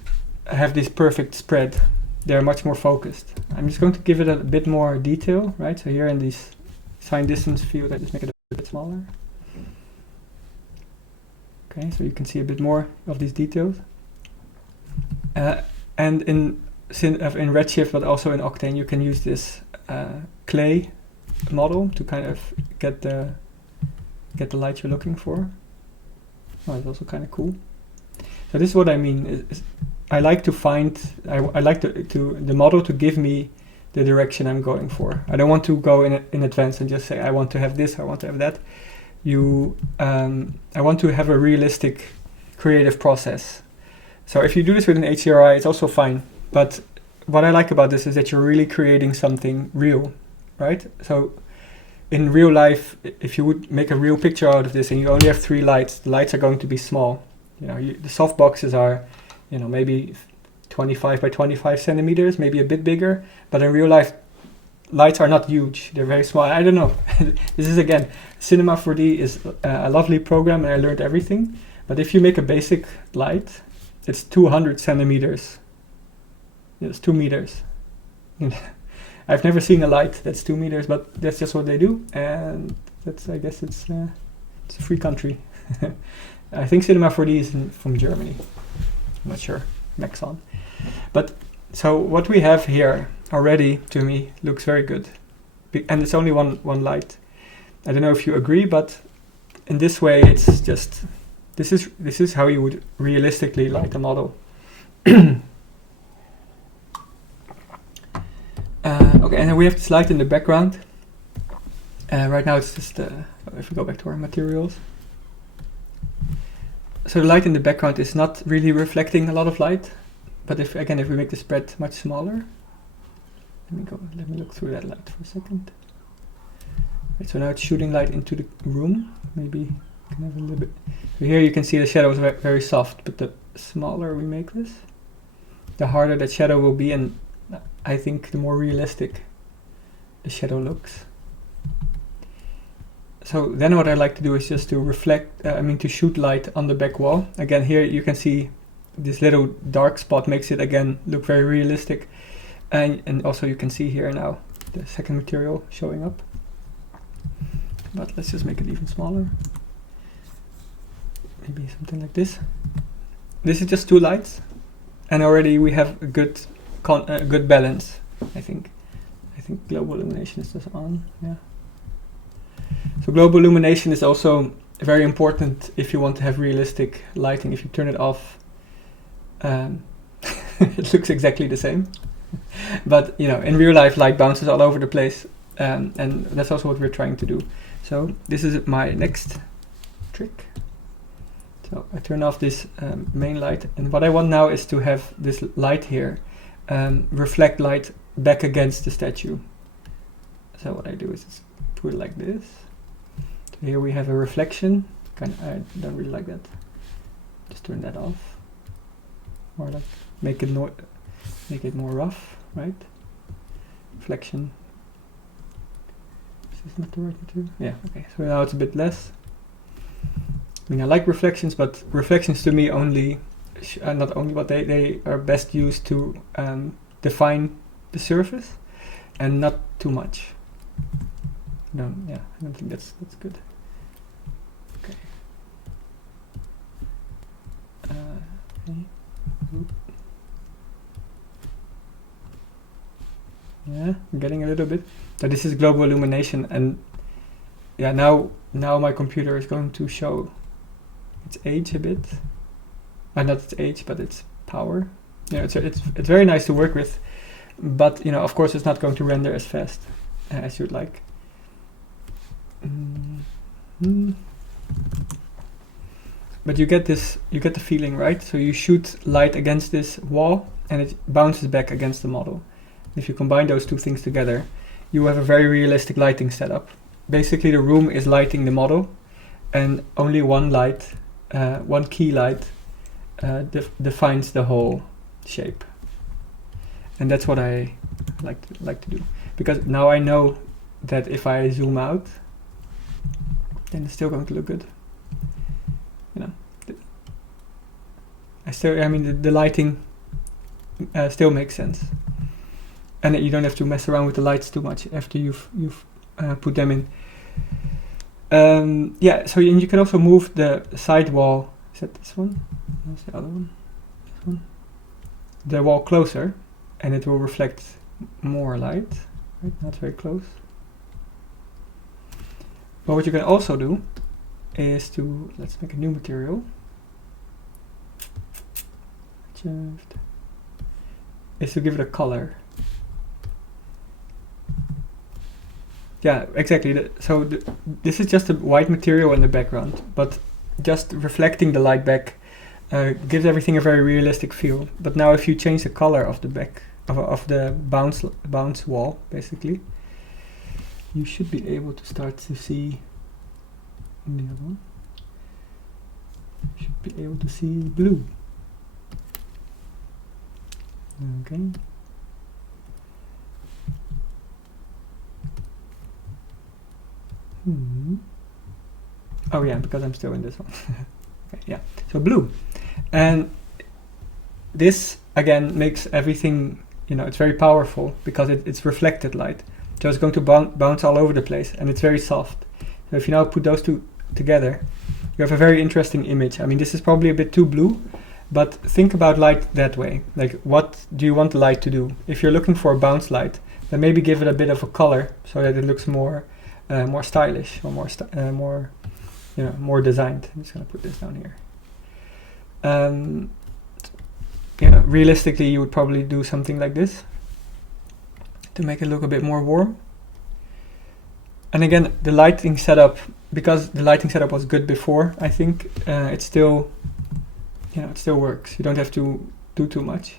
have this perfect spread. They're much more focused. I'm just going to give it a bit more detail, right? So here in this sign distance field, I just make it a bit smaller. Okay, so you can see a bit more of these details. And in Redshift, but also in Octane, you can use this clay model to kind of get the light you're looking for. Oh, it's also kind of cool. So this is what I mean. I like to find, I like the model to give me the direction I'm going for. I don't want to go in advance and just say, I want to have this, I want to have that. I want to have a realistic creative process. So if you do this with an HDRI, it's also fine. But what I like about this is that you're really creating something real, right? So in real life, if you would make a real picture out of this and you only have 3 lights, the lights are going to be small. You know, the soft boxes are, you know, maybe 25 by 25 centimeters, maybe a bit bigger. But in real life, lights are not huge. They're very small. I don't know. This is, again, Cinema4d is a lovely program and I learned everything. But if you make a basic light, it's 200 centimeters. It's 2 meters. I've never seen a light that's 2 meters, but that's just what they do. And that's, I guess it's a free country. I think Cinema4d is from Germany. I'm not sure. Maxon. But so what we have here already, to me, looks very good. And it's only one light. I don't know if you agree, but in this way, it's just, this is how you would realistically light a model. Okay, and then we have this light in the background. Right now it's just, if we go back to our materials. So the light in the background is not really reflecting a lot of light. But if we make the spread much smaller, let me look through that light for a second. Right, so now it's shooting light into the room. Maybe you can have a little bit. So here you can see the shadow is very soft, but the smaller we make this, the harder that shadow will be, and I think the more realistic the shadow looks. So then what I like to do is just to reflect, to shoot light on the back wall. Again, here you can see this little dark spot makes it again look very realistic. And also you can see here now the second material showing up. But let's just make it even smaller. Maybe something like this. This is just 2 lights. And already we have a good balance, I think. I think global illumination is just on, yeah. So global illumination is also very important if you want to have realistic lighting. If you turn it off, it looks exactly the same. But you know, in real life, light bounces all over the place, and that's also what we're trying to do. So this is my next trick. So I turn off this main light, and what I want now is to have this light here reflect light back against the statue. So what I do is just put it like this. So here we have a reflection. I don't really like that. Just turn that off. Or like make it more rough, right? Reflection. Is this not the right material? Yeah, okay. So now it's a bit less. I mean, I like reflections, but reflections to me only, not only, but they are best used to define the surface, and not too much. No, yeah, I don't think that's good. Okay. Okay. Yeah, I'm getting a little bit. So this is global illumination, and yeah, now my computer is going to show its age a bit. not its age, but its power. It's very nice to work with, but of course it's not going to render as fast as you'd like. But you get the feeling, right? So you shoot light against this wall and it bounces back against the model. If you combine those two things together, you have a very realistic lighting setup. Basically the room is lighting the model, and only one light, one key light defines the whole shape. And that's what I like to do, because now I know that if I zoom out, then it's still going to look good. The lighting still makes sense, and you don't have to mess around with the lights too much after you've put them in. So you can also move the side wall. Is that this one? What's the other one? This one. The wall closer, and it will reflect more light. Right, not very close. But what you can also do is let's make a new material. Is to give it a color. Yeah, exactly. This is just a white material in the background, but just reflecting the light back gives everything a very realistic feel. But now if you change the color of the back of the bounce wall, basically, you should be able to start to see the other one. You should be able to see blue. Okay. Oh yeah, because I'm still in this one. Okay, yeah, so blue. And this again makes everything, it's very powerful because it's reflected light. So it's going to bounce all over the place, and it's very soft. So if you now put those two together, you have a very interesting image. I mean, this is probably a bit too blue, but think about light that way. Like, what do you want the light to do? If you're looking for a bounce light, then maybe give it a bit of a color so that it looks more stylish, or more designed. I'm just gonna put this down here. Realistically, you would probably do something like this to make it look a bit more warm. And again, the lighting setup, because the lighting setup was good before, I think it still works. You don't have to do too much.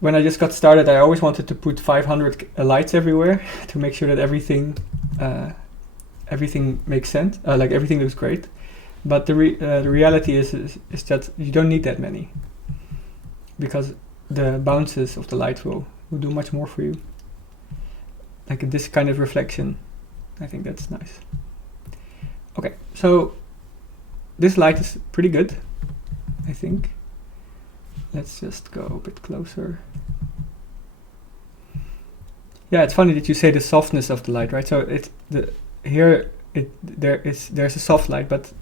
When I just got started, I always wanted to put 500 lights everywhere to make sure that everything makes sense, like everything looks great. But the reality is that you don't need that many, because the bounces of the light will do much more for you. Like this kind of reflection, I think that's nice. Okay, so this light is pretty good, I think. Let's just go a bit closer. Yeah, it's funny that you say the softness of the light, right? So there's a soft light, but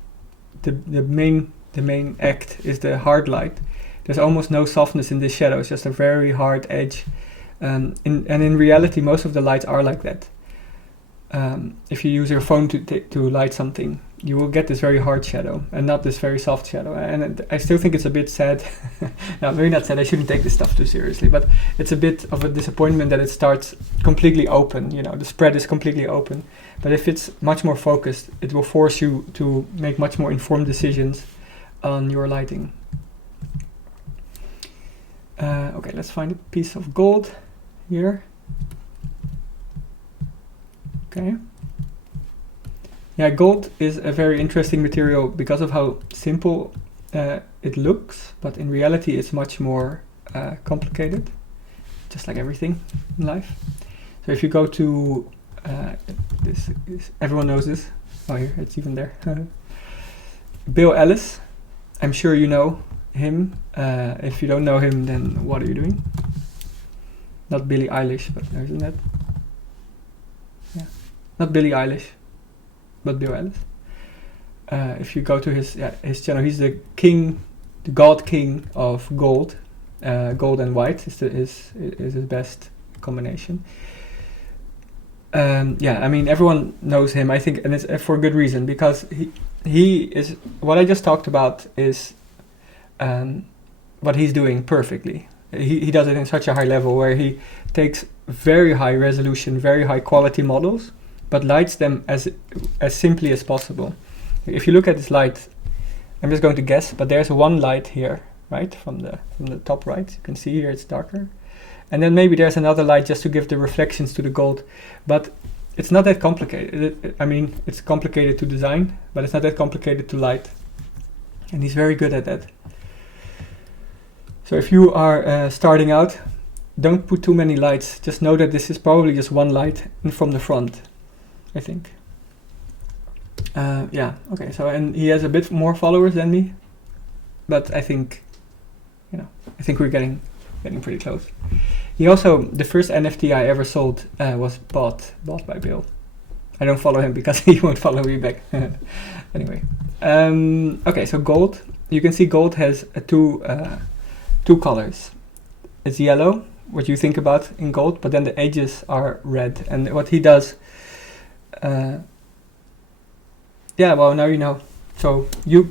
the main act is the hard light. There's almost no softness in this shadow. It's just a very hard edge. And in reality, most of the lights are like that. If you use your phone to light something, you will get this very hard shadow and not this very soft shadow. And I still think it's a bit sad. No, maybe not sad. I shouldn't take this stuff too seriously, but it's a bit of a disappointment that it starts completely open. The spread is completely open. But if it's much more focused, it will force you to make much more informed decisions on your lighting. Okay, let's find a piece of gold here. Okay. Yeah, gold is a very interesting material because of how simple it looks, but in reality it's much more complicated, just like everything in life. So if you go to everyone knows this. Oh, here, it's even there. Bill Ellis, I'm sure you know him. If you don't know him, then what are you doing? Not Billie Eilish, but isn't that? Yeah, not Billie Eilish, but Bill Ellis. If you go to his channel, he's the king, the god king of gold. Gold and white is his best combination. Yeah, I mean, everyone knows him, I think, and it's for good reason, because he is, what I just talked about is what he's doing perfectly. He does it in such a high level where he takes very high resolution, very high quality models, but lights them as simply as possible. If you look at this light, I'm just going to guess, but there's one light here, right, from the top right. You can see here it's darker, and then maybe there's another light just to give the reflections to the gold, but it's not that complicated. I mean, it's complicated to design, but it's not that complicated to light, and he's very good at that. So if you are starting out, don't put too many lights. Just know that this is probably just one light from the front, I think. Yeah, okay, so, and he has a bit more followers than me, but I think, you know, I think we're getting pretty close. He also, the first NFT I ever sold was bought by Bill. I don't follow him because he won't follow me back. Anyway, okay, so gold. You can see gold has two colors. It's yellow, what you think about in gold, but then the edges are red. And what he does, yeah, well, now you know. So you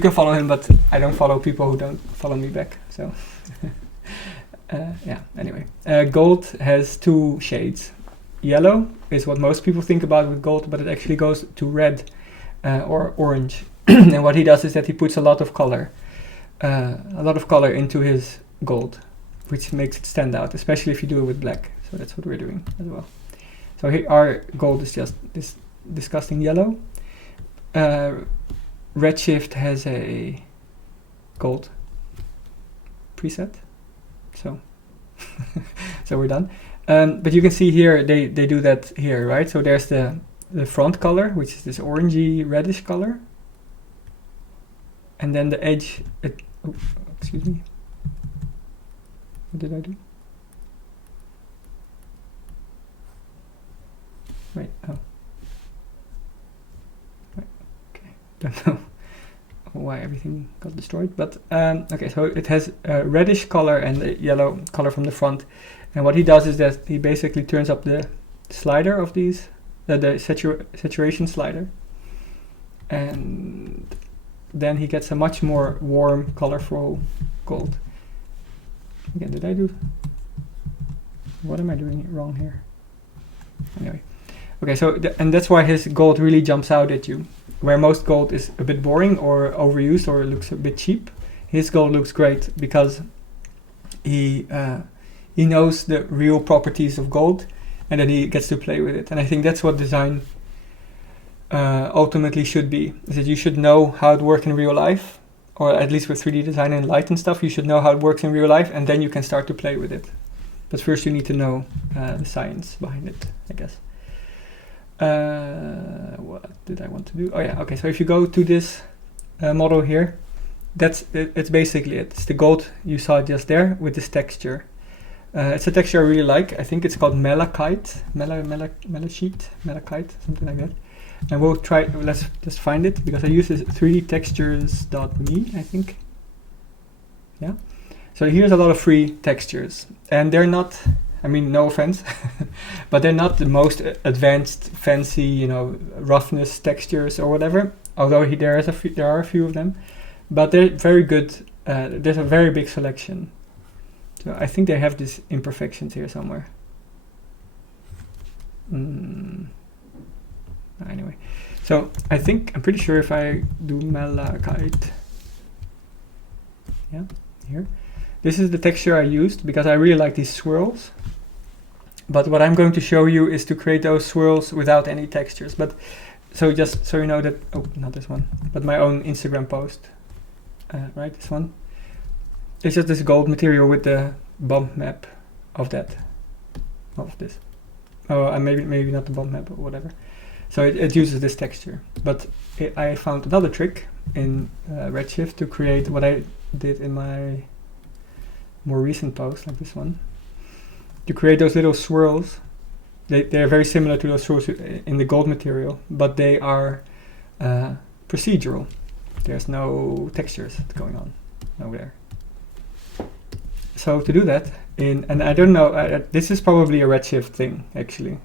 can follow him, but I don't follow people who don't follow me back. So yeah, anyway. Gold has two shades. Yellow is what most people think about with gold, but it actually goes to red or orange. And what he does is that he puts a lot of color into his gold, which makes it stand out, especially if you do it with black. So that's what we're doing as well. So here our gold is just this disgusting yellow. Redshift has a gold preset, so so we're done. But you can see here they do that here, right? So there's the front color, which is this orangey reddish color, and then the edge. Oh, excuse me. What did I do? Wait. Oh. Don't know why everything got destroyed, but okay, so it has a reddish color and a yellow color from the front, and what he does is that he basically turns up the slider of these, the saturation slider, and then he gets a much more warm, colorful gold. Again, did I do? What am I doing wrong here? Anyway, okay, so and that's why his gold really jumps out at you. Where most gold is a bit boring or overused or looks a bit cheap, his gold looks great because he knows the real properties of gold, and then he gets to play with it. And I think that's what design ultimately should be, is that you should know how it works in real life, or at least with 3D design and light and stuff, you should know how it works in real life, and then you can start to play with it. But first you need to know the science behind it, I guess. What did I want to do? Oh yeah, okay, so if you go to this model here, it's basically it. It's the gold you saw just there with this texture. It's a texture I really like. I think it's called malachite, malachite, something like that. And we'll try, let's just find it, because I use this 3dtextures.me, I think. Yeah. So here's a lot of free textures, and they're not, I mean, no offense, but they're not the most advanced, fancy, you know, roughness textures or whatever. Although there are a few of them, but they're very good. There's a very big selection. So I think they have these imperfections here somewhere. Anyway, so I'm pretty sure if I do malachite, yeah, here. This is the texture I used because I really like these swirls. But what I'm going to show you is to create those swirls without any textures. But so just so you know that, oh, not this one, but my own Instagram post, right, this one. It's just this gold material with the bump map of this. Oh, and maybe not the bump map or whatever. So it uses this texture. But I found another trick in Redshift to create what I did in my more recent post, like this one. To create those little swirls. They're very similar to those swirls in the gold material, but they are procedural. There's no textures going on over there. So to do that, and I don't know, this is probably a Redshift thing actually,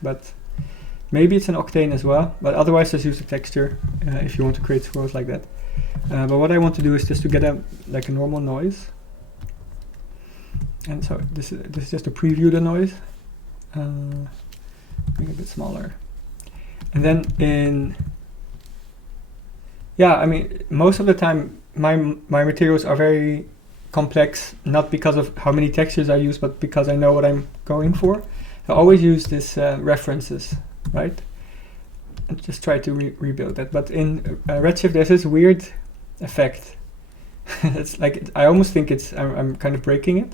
but maybe it's an Octane as well, but otherwise just use the texture if you want to create swirls like that. But what I want to do is just to get a normal noise. And so this is just to preview the noise. Make it a bit smaller. And then most of the time my materials are very complex, not because of how many textures I use, but because I know what I'm going for. I always use this references, right? And just try to rebuild that. But in Redshift, there's this weird effect. It's like I almost think I'm kind of breaking it.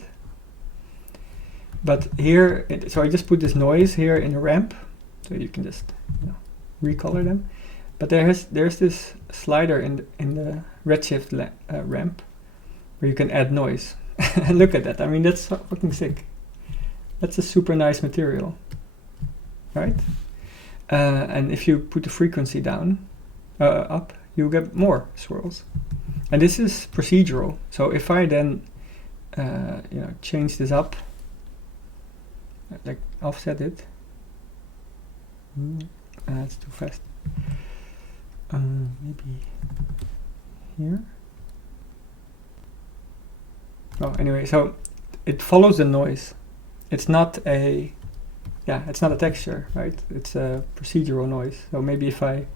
But here, so I just put this noise here in a ramp, so you can just recolor them. But there's this slider in the Redshift ramp where you can add noise. And look at that. I mean, that's so fucking sick. That's a super nice material, right? And if you put the frequency down, up, you get more swirls. And this is procedural. So if I then, change this up, like offset it. That's too fast. Maybe here. Oh, anyway, so it follows the noise. It's not a texture, right? It's a procedural noise. So maybe if I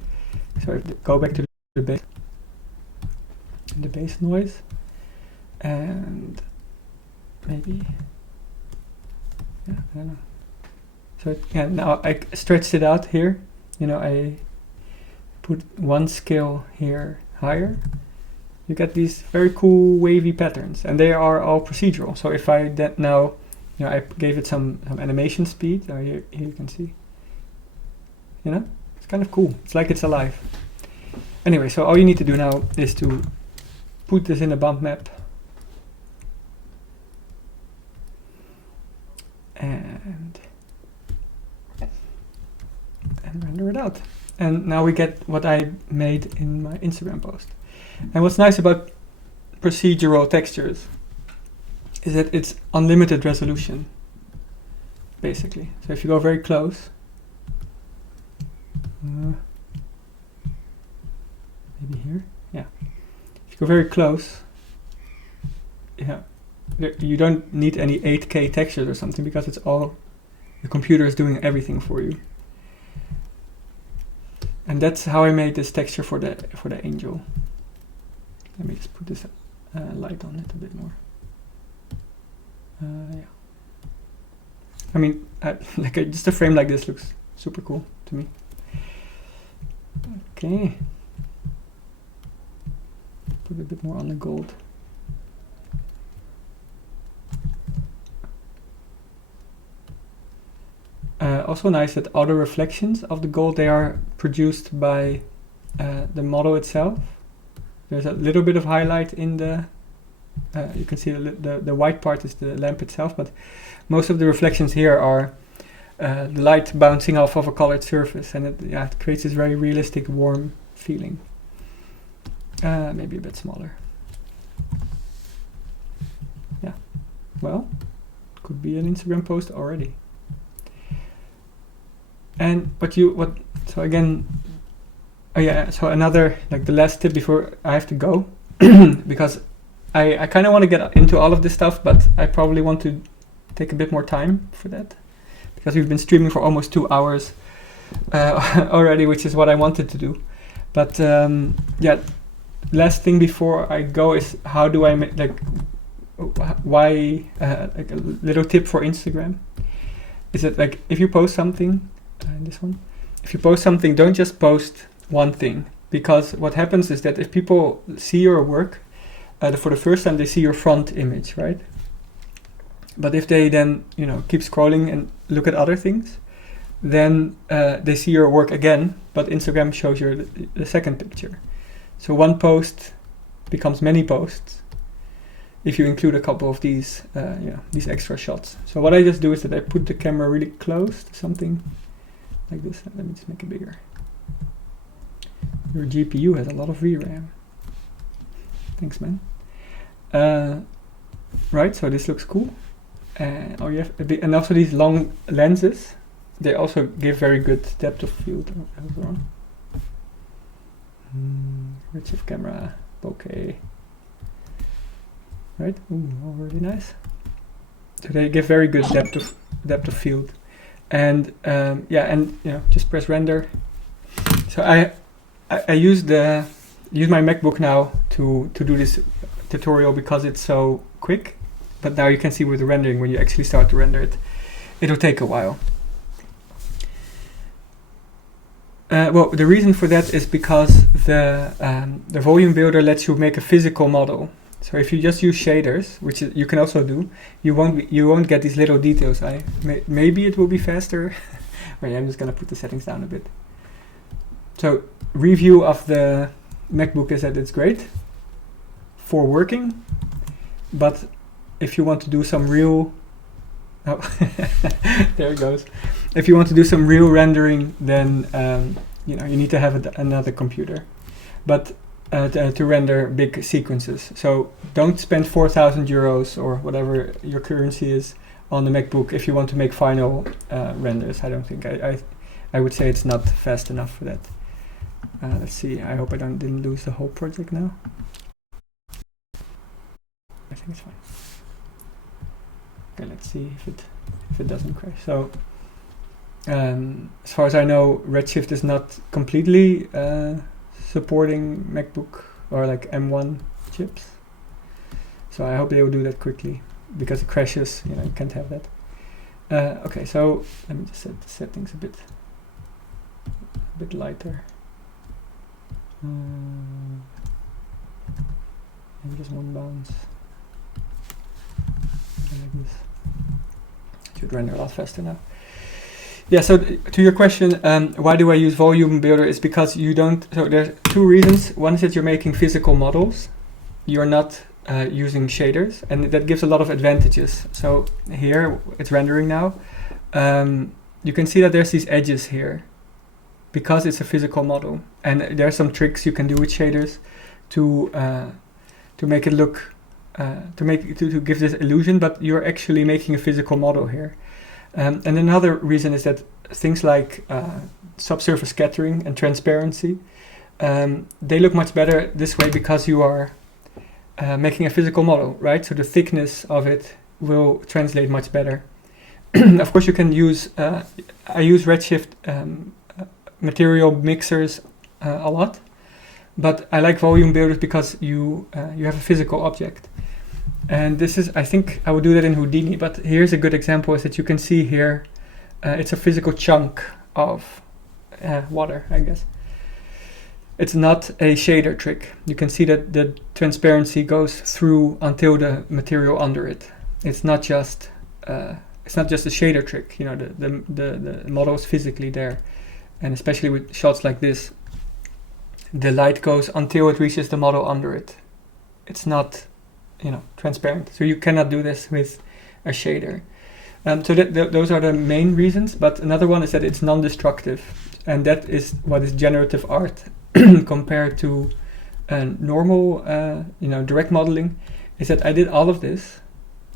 go back to the bass noise, and maybe, I don't know. So now I stretched it out here. I put one scale here higher. You get these very cool wavy patterns, and they are all procedural. So if I now, I gave it some animation speed. Here you can see. It's kind of cool. It's like it's alive. Anyway, so all you need to do now is to put this in a bump map. And render it out. And now we get what I made in my Instagram post. And what's nice about procedural textures is that it's unlimited resolution, basically. So if you go very close, maybe here, if you go very close, you don't need any 8K textures or something, because it's all, the computer is doing everything for you. And that's how I made this texture for the angel. Let me just put this light on it a bit more. I mean, just a frame like this looks super cool to me. Okay. Put a bit more on the gold. Also nice that all the reflections of the gold, they are produced by the model itself. There's a little bit of highlight in the, you can see the white part is the lamp itself, but most of the reflections here are the light bouncing off of a colored surface, and it creates this very realistic, warm feeling. Maybe a bit smaller. Yeah, well, could be an Instagram post already. And so again, so another, the last tip before I have to go, because I kind of want to get into all of this stuff, but I probably want to take a bit more time for that, because we've been streaming for almost 2 hours already, which is what I wanted to do. But last thing before I go is, how do I make, why, a little tip for Instagram is that, if you post something, this one, if you post something, don't just post one thing, because what happens is that if people see your work for the first time, they see your front image, right? But if they then keep scrolling and look at other things, then they see your work again, but Instagram shows you the second picture. So one post becomes many posts if you include a couple of these extra shots. So what I just do is that I put the camera really close to something like this. Let me just make it bigger. Your GPU has a lot of VRAM. Thanks, man. Right, so this looks cool. And also these long lenses, they also give very good depth of field. Redshift camera. Okay. Right? Ooh, really nice. So they give very good depth of field, and yeah, and just press render. So I use my MacBook now to do this tutorial because it's so quick. But now you can see with the rendering, when you actually start to render it, it'll take a while. Well, the reason for that is because the volume builder lets you make a physical model. So if you just use shaders, which you can also do, you won't get these little details. Maybe it will be faster. Wait, I'm just gonna put the settings down a bit. So review of the MacBook is that it's great for working, but if you want to do some real, there it goes. If you want to do some real rendering, then you need to have another computer. But to render big sequences. So don't spend 4,000 euros or whatever your currency is on the MacBook if you want to make final renders. I don't think I would say it's not fast enough for that. Let's see. I hope I didn't lose the whole project now. I think it's fine. Okay, let's see if it doesn't crash. So as far as I know, Redshift is not completely supporting MacBook or like M1 chips. So I hope they will do that quickly, because it crashes, you can't have that. Okay, so let me just set the settings a bit lighter. Maybe just one bounce. Like this. Should render a lot faster now. Yeah, so to your question, why do I use Volume Builder? Is because you don't, so there's two reasons. One is that you're making physical models. You're not using shaders, and that gives a lot of advantages. So here, it's rendering now. You can see that there's these edges here, because it's a physical model. And there are some tricks you can do with shaders to make it look, to give this illusion, but you're actually making a physical model here. And another reason is that things like subsurface scattering and transparency, they look much better this way because you are making a physical model, right? So the thickness of it will translate much better. Of course, you can use, I use Redshift material mixers a lot, but I like volume builders because you have a physical object. And this is, I think I will do that in Houdini, but here's a good example is that you can see here, it's a physical chunk of water, I guess. It's not a shader trick. You can see that the transparency goes through until the material under it. It's not just a shader trick. The model is physically there, and especially with shots like this, the light goes until it reaches the model under it. It's not transparent. So you cannot do this with a shader. So those are the main reasons, but another one is that it's non-destructive, and that is what is generative art compared to normal, direct modeling, is that I did all of this.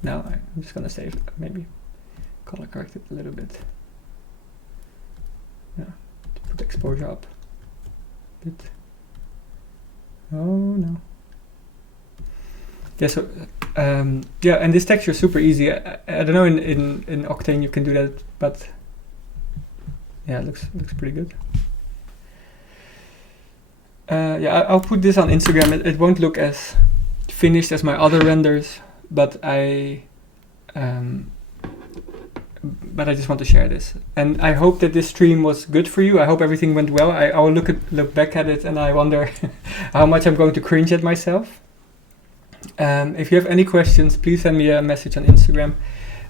Now I'm just gonna save it, maybe color correct it a little bit. Yeah, to put the exposure up a bit. Oh no. Yeah, so yeah, and this texture is super easy. I don't know in Octane you can do that, but yeah, it looks pretty good. Yeah, I'll put this on Instagram. It won't look as finished as my other renders, but I just want to share this. And I hope that this stream was good for you. I hope everything went well. I will look back at it and I wonder how much I'm going to cringe at myself. If you have any questions, please send me a message on Instagram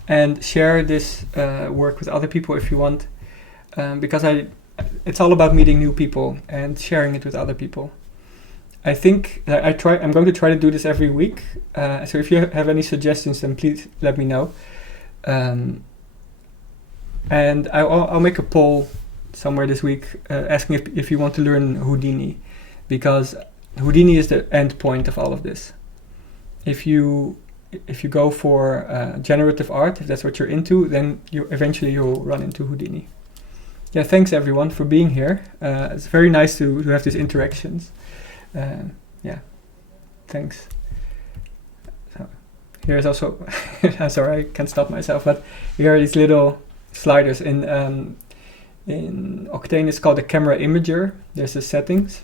and share this work with other people if you want, because it's all about meeting new people and sharing it with other people. I think I'm going to try to do this every week. So if you have any suggestions, then please let me know. And I'll make a poll somewhere this week asking if you want to learn Houdini, because Houdini is the end point of all of this. If you go for generative art, if that's what you're into, then eventually you'll run into Houdini. Yeah, thanks everyone for being here. It's very nice to have these interactions. Yeah. Thanks. So here's also, sorry, I can't stop myself, but here are these little sliders. In Octane it's called a camera imager. There's the settings,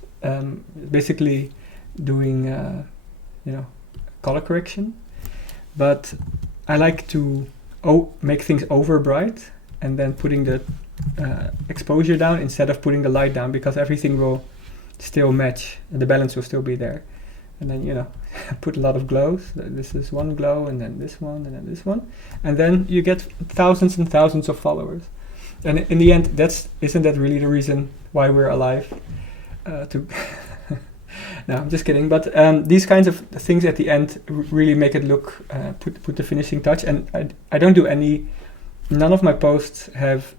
basically doing, color correction. But I like to make things over bright and then putting the exposure down instead of putting the light down, because everything will still match and the balance will still be there. And then, put a lot of glows. This is one glow, and then this one, and then this one. And then you get thousands and thousands of followers. And in the end, isn't that really the reason why we're alive? No, I'm just kidding. But these kinds of things at the end really make it look, put the finishing touch. And I don't do none of my posts have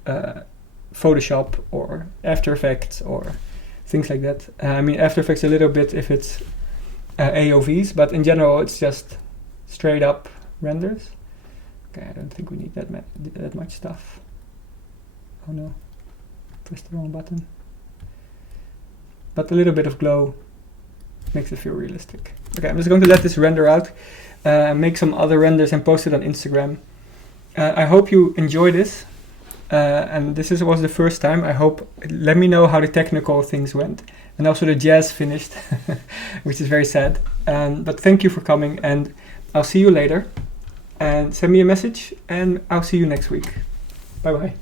Photoshop or After Effects or things like that. After Effects a little bit if it's AOVs, but in general it's just straight up renders. Okay, I don't think we need that much stuff. Oh no, pressed the wrong button. But a little bit of glow makes it feel realistic. Okay, I'm just going to let this render out, make some other renders and post it on Instagram. I hope you enjoy this, and this was the first time. Let me know how the technical things went, and also the jazz finished, which is very sad. But thank you for coming, and I'll see you later. And send me a message, and I'll see you next week. Bye bye.